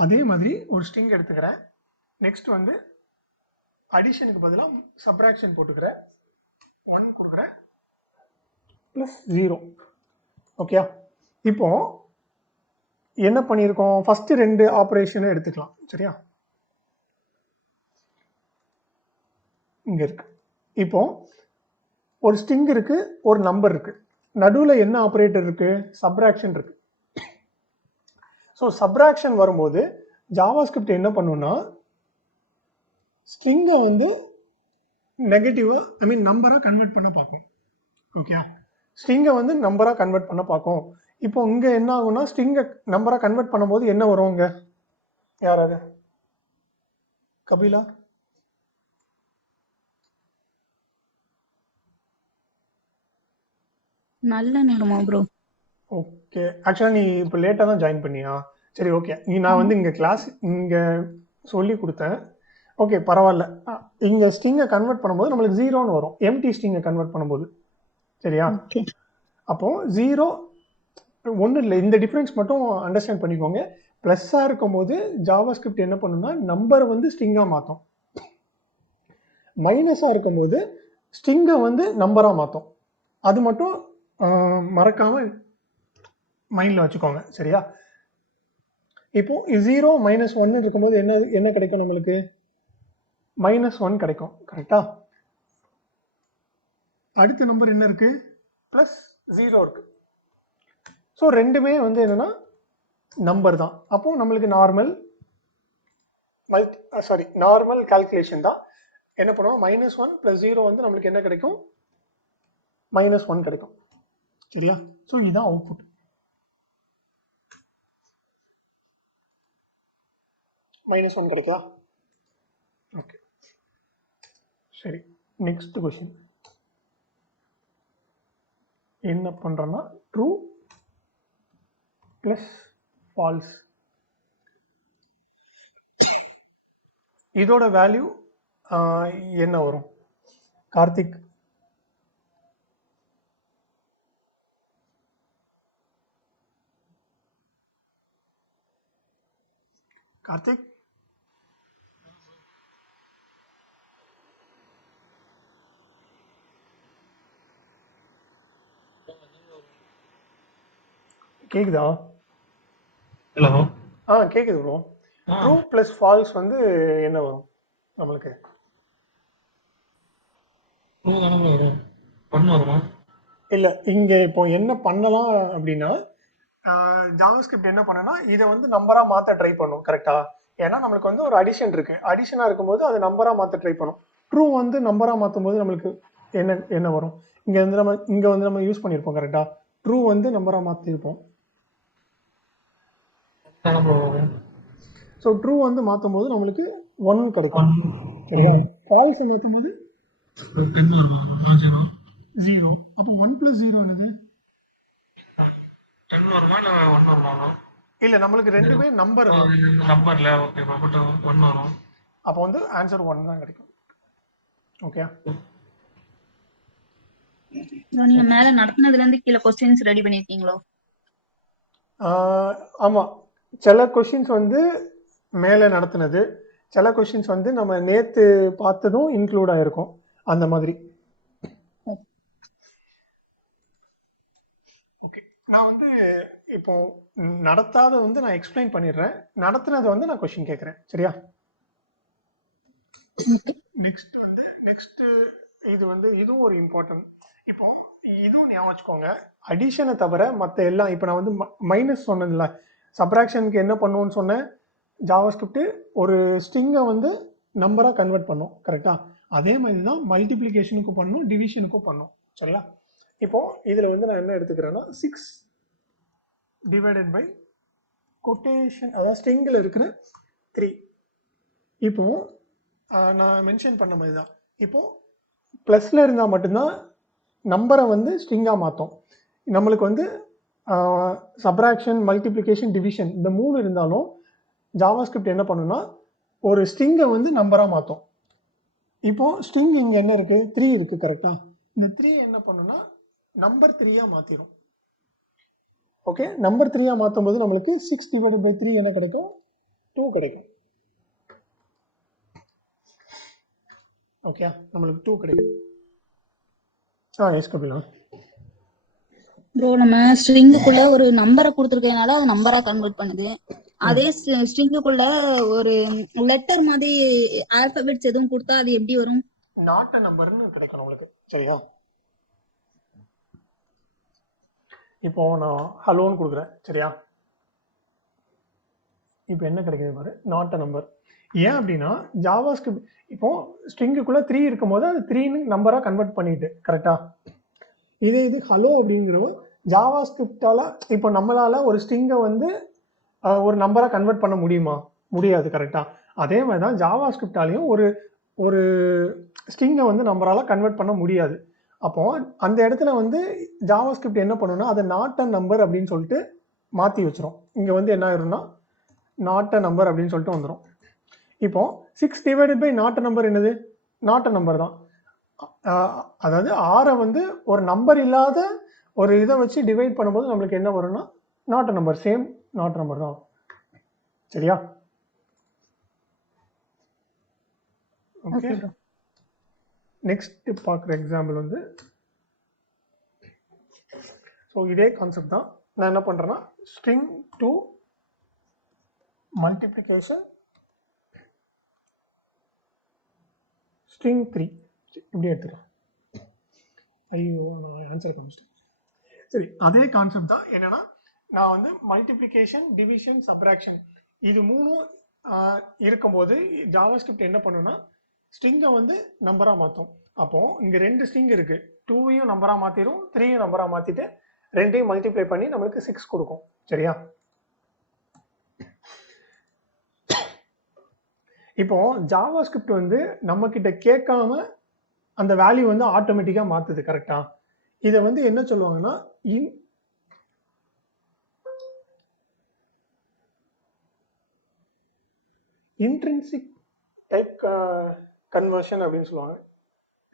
அதே மாதிரி ஒரு ஸ்ட்ரிங் எடுத்துக்கிறேன். நெக்ஸ்ட் வந்து அடிஷனுக்கு பதிலாக சப்ராக்ஷன் போட்டுக்கிறேன். 1 கொடுக்குறேன் ப்ளஸ் 0. ஓகே. இப்போ என்ன பண்ணியிருக்கோம்? ஃபஸ்ட்டு 2 ஆப்ரேஷனை எடுத்துக்கலாம். சரியா? இங்கே இருக்குது. இப்போ ஒரு ஸ்ட்ரிங் இருக்குது, ஒரு நம்பர் இருக்குது. நடுவில் என்ன ஆப்ரேட்டர் இருக்குது? சப்ராக்ஷன் இருக்குது. ஸோ சப்ராக்ஷன் வரும்போது ஜாவாஸ்கிரிப்ட் என்ன பண்ணுன்னா ஸ்ட்ரிங்கை வந்து நெகட்டிவாக நம்பராக கன்வெர்ட் பண்ண பார்க்கும். ஓகே, ஸ்ட்ரிங்கை வந்து நம்பராக கன்வெர்ட் பண்ண பார்க்கும். இப்போ இங்கே என்ன ஆகும்னா ஸ்ட்ரிங்கை நம்பராக கன்வெர்ட் பண்ணும்போது என்ன வரும் இங்கே? யாராவது? கபிலா? நல்ல நேரமா ப்ரோ? ஓகே, ஆக்சுவலாக நீ இப்போ லேட்டாக தான் ஜாயின் பண்ணியா? சரி, ஓகே. நான் வந்து இங்கே கிளாஸ் இங்கே சொல்லி கொடுத்தேன். ஓகே, பரவாயில்ல. இங்கே ஸ்ட்ரிங்கை கன்வெர்ட் பண்ணும்போது நம்மளுக்கு 0ன்னு வரும், எம்டி ஸ்ட்ரிங்கை கன்வெர்ட் பண்ணும்போது. சரியா? அப்போது 0 ஒன்றும் இல்லை, இந்த டிஃப்ரென்ஸ் மட்டும் அண்டர்ஸ்டாண்ட் பண்ணிக்கோங்க. ப்ளஸ்ஸாக இருக்கும்போது ஜாவாஸ்கிரிப்ட் என்ன பண்ணுன்னா நம்பர் வந்து ஸ்ட்ரிங்காக மாற்றும். மைனஸாக இருக்கும்போது ஸ்ட்ரிங்கை வந்து நம்பராக மாற்றும். அது மட்டும் மறக்காமல் மைண்டில் வச்சுக்கோங்க. சரியா? இப்போ 0 -1 இருக்கும்போது என்ன கிடைக்கும் நம்மளுக்கு? -1 கிடைக்கும். கரெக்டா? அடுத்த நம்பர் என்ன இருக்கு? +0 இருக்கு. ஸோ ரெண்டுமே வந்து என்னன்னா நம்பர் தான். அப்போ நம்மளுக்கு நார்மல் கால்குலேஷன் தான். என்ன பண்ணுவோம்? -1 + 0 வந்து நம்மளுக்கு என்ன கிடைக்கும்? -1 கிடைக்கும். சரியா? ஸோ இதுதான் அவுட்புட். -1 கிடைக்குதா? ஓகே, சரி. நெக்ஸ்ட் கொஸ்டின் என்ன பண்றோம்னா ட்ரூ + ஃபால்ஸ். இதோட வேல்யூ என்ன வரும்? கார்த்திக்? கார்த்திக் கேக்குதா? ஹலோ. கேக்குது ப்ரோ. ட்ரூ + ஃபால்ஸ் வந்து என்ன வரும் நம்மளுக்கு? இல்லை, இங்கே இப்போ என்ன பண்ணலாம் அப்படின்னா ஜாவாஸ்கிரிப்ட் என்ன பண்ணனா இதை வந்து நம்பராக மாற்ற ட்ரை பண்ணும். கரெக்டா? ஏன்னா நம்மளுக்கு வந்து ஒரு அடிஷன் இருக்கு. அடிஷனாக இருக்கும்போது அது நம்பராக மாற்ற ட்ரை பண்ணும். ட்ரூ வந்து நம்பராக மாற்றும் போது நம்மளுக்கு என்ன வரும்? இங்கே வந்து நம்ம யூஸ் பண்ணியிருப்போம். கரெக்டா? ட்ரூ வந்து நம்பராக மாற்றிருப்போம். ஸோ ட்ரூ வந்து மாற்றும் போது நம்மளுக்கு 1 கிடைக்கும். சரியா? ஃபால்ஸ் மாற்றும் போது 0. அப்போ 1 + 0 என்னது? 10 வருமா இல்ல 1 வருமா? இல்ல, நம்மளுக்கு ரெண்டுமே நம்பர் நம்பர்ல. ஓகே, பட் 1 வரும். அப்போ வந்து ஆன்சர் 1 தான் கிடைக்கும். ஓகே, நீங்க மேல நடத்துனதுல இருந்து கீழே கொஸ்டின்ஸ் ரெடி பண்ணிருக்கீங்களோ? ஆமா. சில கொஸ்டின்ஸ் வந்து மேலே நடத்துனது, சில கொஸ்டின்ஸ் வந்து நம்ம நேத்து பார்த்ததும் இன்க்ளூட் ஆயிருக்கும். அந்த மாதிரி. ஓகே, நான் வந்து இப்போ நடத்தாத வந்து நான் எக்ஸ்பிளைன் பண்ணிடுறேன். நடத்துனதை வந்து நான் கொஸ்டின் கேட்குறேன். சரியா? நெக்ஸ்ட் இது வந்து இதுவும் ஒரு இம்பார்ட்டன்ட். இப்போ இதுவும் ஞாபகம் வச்சுக்கோங்க. அடிஷனை தவிர மற்ற எல்லாம், இப்போ நான் வந்து மைனஸ் சொன்னதில்ல, சப்ராக்ஷனுக்கு என்ன பண்ணுவோன்னு சொன்னேன்? ஜாவாஸ்கிரிப்ட் ஒரு ஸ்ட்ரிங்கை வந்து நம்பராக கன்வெர்ட் பண்ணும். கரெக்டா? அதே மாதிரி தான் மல்டிப்ளிகேஷனுக்கும் பண்ணும், டிவிஷனுக்கும் பண்ணும். சரியா? இப்போ இதில் வந்து நான் என்ன எடுத்துக்கிறேன்னா 6 / கொட்டேஷன், அதாவது ஸ்ட்ரிங்கில் இருக்கிற 3. இப்போ நான் மென்ஷன் பண்ண மாதிரி தான். இப்போ ப்ளஸில் இருந்தால் மட்டும்தான் நம்பரை வந்து ஸ்ட்ரிங்காக மாற்றும். நம்மளுக்கு வந்து சப்ராக்ஷன், மல்டிப்ளிகேஷன், டிவிஷன் இந்த 3 இருந்தாலும் ஜாவாஸ்கிரிப்ட் என்ன பண்ணுன்னா ஒரு ஸ்ட்ரிங்கை வந்து நம்பராக மாற்றும். இப்போ ஸ்ட்ரிங் இங்கே என்ன இருக்குது? 3 இருக்குது. கரெக்டாக? இந்த 3 என்ன பண்ணுன்னா நம்பர் 3ஆக மாற்றிடும். ஓகே, நம்பர் 3ஆக மாற்றும் போது நம்மளுக்கு 6 / 3 என்ன கிடைக்கும்? 2 கிடைக்கும். ஓகே, நம்மளுக்கு 2 கிடைக்கும். எஸ் கபிலா. ப்ரோ, நம்ம ஸ்ட்ரிங்குக்குள்ள ஒரு நம்பரை கொடுத்துருக்கனால அது நம்பரா கன்வெர்ட் பண்ணுது. அதே ஸ்ட்ரிங்குக்குள்ள ஒரு லெட்டர் மாதிரி ஆல்பபெட்ஸ் எதுவும் கொடுத்தா அது எப்படி வரும்? நாட் அ நம்பர்னு கிடைக்கும் நம்மளுக்கு. சரியா? இப்போ நான் ஹலோன்னு கொடுக்குறேன். சரியா? இப்போ என்ன கிடைக்குது பாரு, நாட் அ நம்பர். ஏன் அப்படின்னா ஜாவா ஸ்கிரிப்ட் இப்போ ஸ்ட்ரிங்குக்குள்ள 3 இருக்கும் போது அது 3ன்னு நம்பராக கன்வெர்ட் பண்ணிட்டு கரெக்டா. இதே இது ஹலோ அப்படிங்கிற ஜாவா ஸ்கிரிப்டால இப்போ நம்மளால ஒரு ஸ்ட்ரிங்கை வந்து ஒரு நம்பராக கன்வெர்ட் பண்ண முடியுமா? முடியாது கரெக்டா. அதே மாதிரி தான் ஜாவா ஸ்கிரிப்டாலையும் ஒரு ஒரு ஸ்ட்ரிங்கை வந்து நம்பரால் கன்வெர்ட் பண்ண முடியாது. அப்போ அந்த இடத்துல வந்து ஜாவா ஸ்கிரிப்ட் என்ன பண்ணுன்னா அதை நாட் அ நம்பர் அப்படின்னு சொல்லிட்டு மாற்றி வச்சிரும். இங்கே வந்து என்ன ஆயிரும்னா நாட் அ நம்பர் அப்படின்னு சொல்லிட்டு வந்துடும். இப்போ 6 divided by not a number என்னது? நாட் அ நம்பர் தான். அதாவது 6 வந்து ஒரு நம்பர் இல்லாத ஒரு இதை வச்சு டிவைட் பண்ணும்போது நம்மளுக்கு என்ன வரும்னா not a number, same not number தான். சரியா? ஓகே. நெக்ஸ்ட் பார்க்குற எக்ஸாம்பிள் வந்து ஸோ இதே கான்செப்ட் தான். நான் என்ன பண்ணுறேன்னா ஸ்ட்ரிங் டு மல்டிப்ளிகேஷன் ஸ்ட்ரிங் 3 இப்படி எடுத்துக்கலாம். ஐயோ நான் ஆன்சர் காமிச்சிட்டேன். சரி, அதே கான்செப்ட் தான். என்னன்னா நான் வந்து மல்டிப்ளிகேஷன், டிவிஷன், சப்ராக்ஷன் இது மூணும் இருக்கும்போது ஜாவா ஸ்கிரிப்ட் என்ன பண்ணுன்னா ஸ்ட்ரிங்கை வந்து நம்பராக மாற்றும். அப்போது இங்கே 2 ஸ்ட்ரிங் இருக்குது, 2வையும் நம்பராக மாற்றிடும், 3யும் நம்பராக மாற்றிட்டு 2ஐயும் மல்டிப்ளை பண்ணி நம்மளுக்கு 6 கொடுக்கும். சரியா? இப்போ ஜாவா ஸ்கிரிப்ட் வந்து நம்ம கிட்ட கேட்காம அந்த வேல்யூ வந்து ஆட்டோமேட்டிக்காக மாற்றுது கரெக்டா. இதை வந்து என்ன சொல்லுவாங்கன்னா இன்ட்ரின்சிக் டைப் கன்வர்ஷன் அப்படின்னு சொல்லுவாங்க.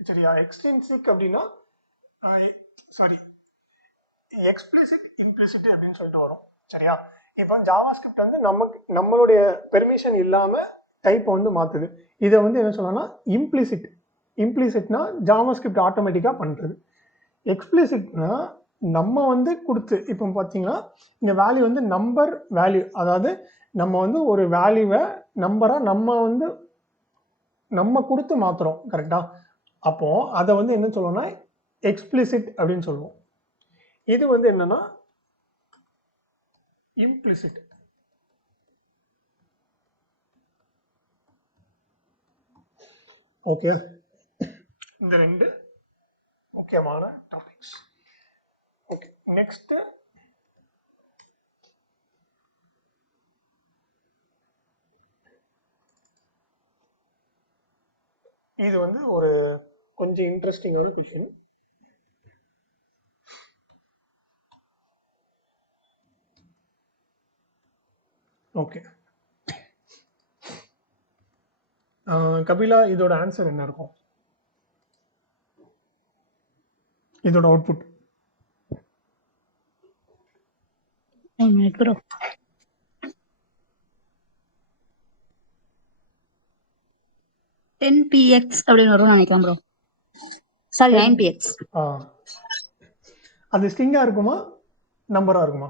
சரியா? எக்ஸ்ட்ரின்சிக் அப்படின்னா சாரி எக்ஸ்பிளிசிட், இம்ப்ளிசிட் அப்படின்னு சொல்லிட்டு வரும். சரியா? இப்போ ஜாவா ஸ்கிரிப்ட் வந்து நம்மளுடைய பெர்மிஷன் இல்லாமல் டைப்பை வந்து மாற்றுது. இதை வந்து என்ன சொல்லலாம்னா இம்ப்ளிசிட். இம்ப்ளிசிட்னா ஜாவா ஸ்கிரிப்ட் ஆட்டோமேட்டிக்காக பண்ணுறது. எக்ஸ்பிளிசிட்னா நம்ம வந்து கொடுத்து, இப்போ பார்த்தீங்கன்னா இந்த வேல்யூ வந்து நம்பர் வேல்யூ, அதாவது நம்ம வந்து ஒரு வேல்யூவை நம்பராக நம்ம கொடுத்து மாற்றுறோம் கரெக்டா. அப்போ அதை வந்து என்ன சொல்லுவோம்னா எக்ஸ்பிளிசிட் அப்படின்னு சொல்லுவோம். இது வந்து என்னன்னா இம்ப்ளிசிட். ஓகே, இந்த 2 முக்கியமான டாபிக்ஸ். ஓகே, நெக்ஸ்ட் இது வந்து ஒரு கொஞ்சம் இன்ட்ரெஸ்டிங்கான கொஸ்டின். ஓகே, கபிலா இதோட ஆன்சர் என்ன இருக்கும்? இதோட அவுட்புட் 10px அப்படின்னு வரும்னு நினைக்கிறேன் ப்ரோ. Sorry 9px. அது ஸ்ட்ரிங்கா இருக்குமா நம்பரா இருக்குமா?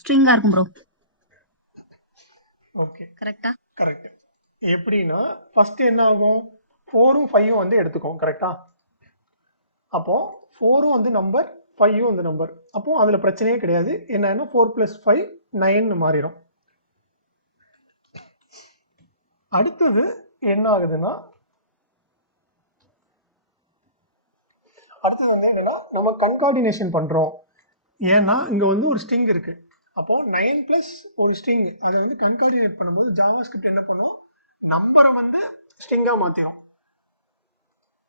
ஸ்ட்ரிங்கா இருக்கும் ப்ரோ. ஓகே, கரெக்ட்டா? கரெக்ட். எப்படின்னா ஃபர்ஸ்ட் என்ன ஆகும், 4ம் 5ம் வந்து எடுத்துக்கும் கரெக்டா. அப்போ 4ம் வந்து நம்பர், 5ம் வந்து நம்பர். அப்போ அதுல பிரச்சனையே கிடையாது. என்னன்னா 4 + 5 9 மாறிடும். அடுத்தது என்ன ஆகுதுன்னா அடுத்தது வந்து என்னன்னா நம்ம கன்கார்டினேஷன் பண்றோம். ஏன்னா இங்க வந்து ஒரு ஸ்ட்ரிங் இருக்கு. அப்போ 9 + ஒரு ஸ்ட்ரிங் அதை வந்து கன்கார்டினேட் பண்ணும்போது ஜாவா ஸ்கிரிப்ட் என்ன பண்ணும், நம்பரை வந்து ஸ்ட்ரிங்கா மாத்திரும்.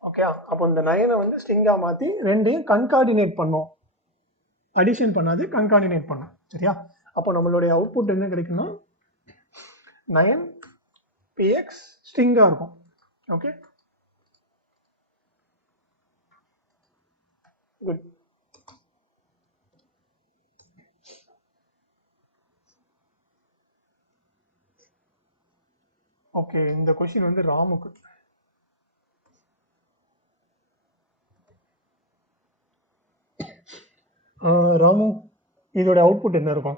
ஓகே, அப்போ இந்த 9 வந்து ஸ்ட்ரிங்கா மாத்தி 2ஐயும் கன்கார்டினேட் பண்ணும். அடிஷன் பண்ணாது, கன்கார்டினேட் பண்ணும். சரியா? அப்போ நம்மளுடைய அவுட்புட் என்ன கிடைக்கும்னா 9px ஸ்ட்ரிங்கா இருக்கும். Okay, good. ஓகே, இந்த கொஸ்டின் வந்து ராமுக்கு. ராமு இதோட அவுட்புட் என்ன இருக்கும்?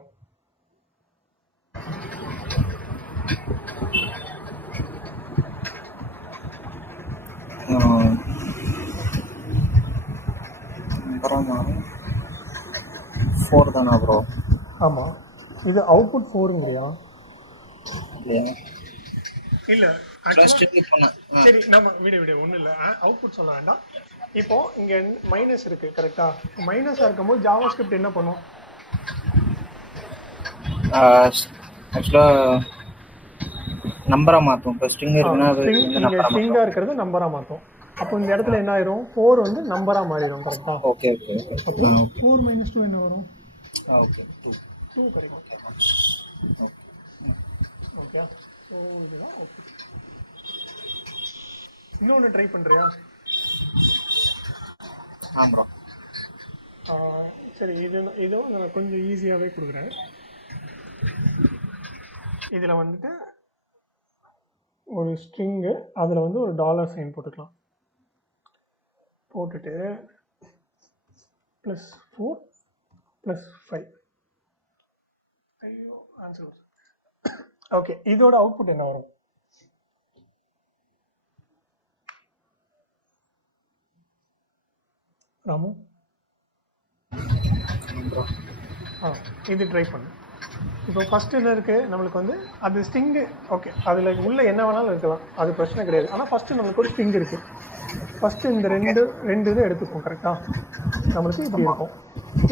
4 தானா ப்ரோ? ஆமாம், இது அவுட்புட் 4ங்கறியா? இல்லையா? இல்லை ஃபர்ஸ்ட் ஆக்சுவலாக இப்போ நான் சரி நம்ம விட ஒன்றும் இல்லை, அவுட்புட் சொல்ல வேண்டாம். இப்போ இங்கே மைனஸ் இருக்குது கரெக்டாக? மைனஸாக இருக்கும்போது ஜாவா ஸ்கிரிப்ட் என்ன பண்ணும்? ஆக்சுவலாக நம்பரை மாற்றும். இப்போ ஸ்ட்ரிங் இருக்குன்னா அது ஸ்ட்ரிங் வந்து இங்கே நம்பரை ஸ்ட்ரிங்காக மாற்றும். இருக்கிறது நம்பராக மாற்றும். அப்போ இந்த இடத்துல என்ன ஆயிரும்? 4 வந்து நம்பராக மாறிடும் கரெக்டா? Okay okay okay. அப்போ 4 - 2 என்ன வரும்? ஓகே 2 கிடைக்கும். ஓகே. ஓகே, ஸோ இதுதான் ஓகே. இன்னொன்று ட்ரை பண்ணுறியா? ப்ரோ. சரி, இதுவும் நான் கொஞ்சம் ஈஸியாகவே கொடுக்குறேன். இதில் வந்துட்டு ஒரு ஸ்ட்ரிங்கு, அதில் வந்து ஒரு டாலர் சைன் போட்டுக்கலாம். போட்டுட்டு +4 +5. ஐயோ, ஆன்சர். ஓகே, இதோட அவுட்புட் என்ன வரும்? ராமு ப்ரோ இது ட்ரை பண்ணு. இப்போ ஃபஸ்ட்டு என்ன இருக்குது நம்மளுக்கு வந்து அது ஸ்ட்ரிங்கு. ஓகே, அதில் உள்ள என்ன வேணாலும் இருக்கலாம், அது பிரச்சனை கிடையாது. ஆனால் ஃபஸ்ட்டு நம்மளுக்கு ஒரு ஸ்ட்ரிங் இருக்குது. ஃபஸ்ட்டு இந்த ரெண்டு இதை எடுத்துப்போம் கரெக்டாக? நம்மளுக்கு இப்படி இருக்கும்.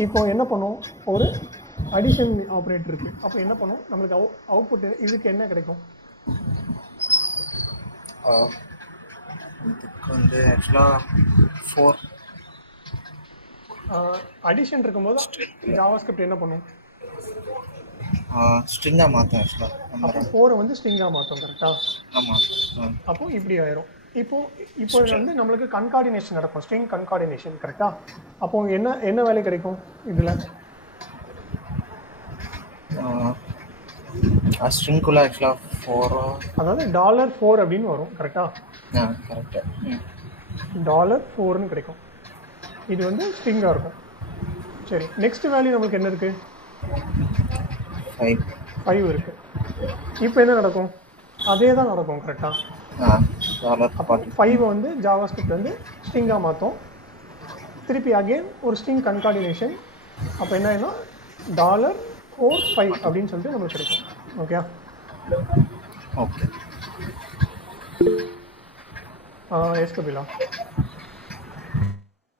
இப்போ என்ன பண்ணும்? ஒரு அடிஷன் ஆப்ரேட்டர் இருக்குது. அப்போ என்ன பண்ணும்? நம்மளுக்கு அவுட்புட் இதுக்கு என்ன கிடைக்கும்? இதுக்கு வந்து ஆக்சுவலாக 4 அடிஷன் இருக்கும்போது ஜாவா ஸ்கிரிப்ட் என்ன பண்ணும்? ஸ்ட்ரிங்காக மாற்றும் ஆக்சுவலாக. அப்போ 4 வந்து ஸ்ட்ரிங்காக மாற்றும் கரெக்டாக? ஆமாம். அப்போ இப்படி ஆயிரும். இப்போ வந்து நம்மளுக்கு கன்கார்டினேஷன் நடக்கும், ஸ்ட்ரிங் கன்கார்டினேஷன் கரெக்டாக? அப்போ என்ன வேலை கிடைக்கும் இதில்? ஸ்ட்ரிங்குள்ளே ஆக்சுவலாக 4 அதாவது $4 அப்படின்னு வரும் கரெக்டாக? கரெக்டாக. $4ன்னு கிடைக்கும். இது வந்து ஸ்ட்ரிங்காக இருக்கும். சரி, நெக்ஸ்ட் வேல்யூ நம்மளுக்கு என்ன இருக்குது? 5 இருக்குது. இப்போ என்ன நடக்கும்? அதே தான் நடக்கும் கரெக்டாக? அப்போ 5 வந்து ஜாவா ஸ்கிரிப்ட் வந்து ஸ்ட்ரிங்காக மாற்றும். திருப்பி அகெயின் ஒரு ஸ்ட்ரிங் கன்கார்டினேஷன். அப்போ என்ன ஆயிடும்னா $4 5 அப்படின்னு சொல்லிட்டு நம்மளுக்கு கிடைக்கும். Okay okay. Yes Kapila.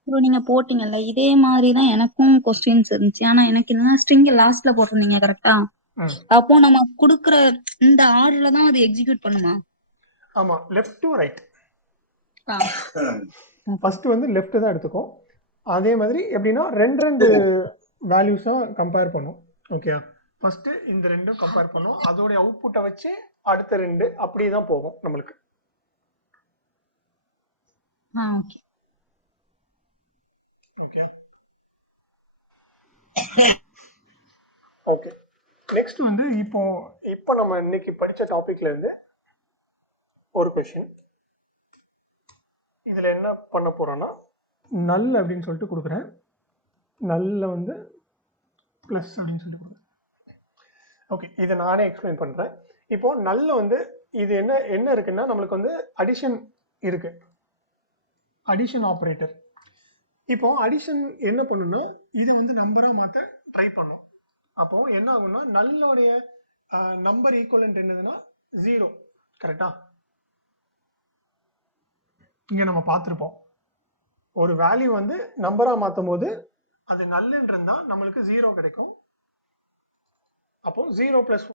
Bro நீங்க போட்டீங்கல்ல இதே மாதிரி தான் எனக்கும் கொஸ்டின்ஸ் இருந்துச்சு. ஆனா எனக்கு என்னன்னா ஸ்ட்ரிங் லாஸ்ட்ல போட்டிருந்தீங்க கரெக்டா? அப்போ நம்ம குடுக்குற இந்த ஆர்டர்ல தான் அது எக்ஸிக்யூட் பண்ணுமா? ஆமாம், லெஃப்ட் டு ரைட். ஃபஸ்ட்டு வந்து லெஃப்ட் தான் எடுத்துக்கும். அதே மாதிரி எப்படின்னா ரெண்டு வேல்யூஸாக கம்பேர் பண்ணும். ஓகே, ஃபஸ்ட்டு இந்த ரெண்டும் கம்பேர் பண்ணும், அதோடைய அவுட்புட்டை வச்சு அடுத்த 2 அப்படியே தான் போகும் நம்மளுக்கு. Okay okay okay. நெக்ஸ்ட் வந்து இப்போ நம்ம இன்னைக்கு படித்த டாபிக்ல இருந்து ஒரு கொஷின். இதில் என்ன பண்ண போகிறோன்னா நல் அப்படின்னு சொல்லிட்டு கொடுக்குறேன். நல்ல வந்து ப்ளஸ் அப்படின்னு சொல்லிட்டு கொடுக்குறேன். ஓகே, இதை நானே எக்ஸ்பிளைன் பண்ணுறேன். இப்போ நல்ல வந்து இது என்ன இருக்குன்னா நம்மளுக்கு வந்து அடிஷன் இருக்கு, அடிஷன் ஆப்ரேட்டர். இப்போ அடிஷன் என்ன பண்ணுன்னா இதை வந்து நம்பராக மாற்ற ட்ரை பண்ணும். அப்போ என்ன ஆகும்னா நல்லோடைய நம்பர் ஈக்குவலன்ட் என்னதுன்னா 0 கரெக்டா? இங்க நம்ம பார்த்துருப்போம், ஒரு வேல்யூ வந்து நம்பரா மாற்றும் போது அது நல்லுன்னு இருந்தா நம்மளுக்கு 0 கிடைக்கும். அப்போ 0 +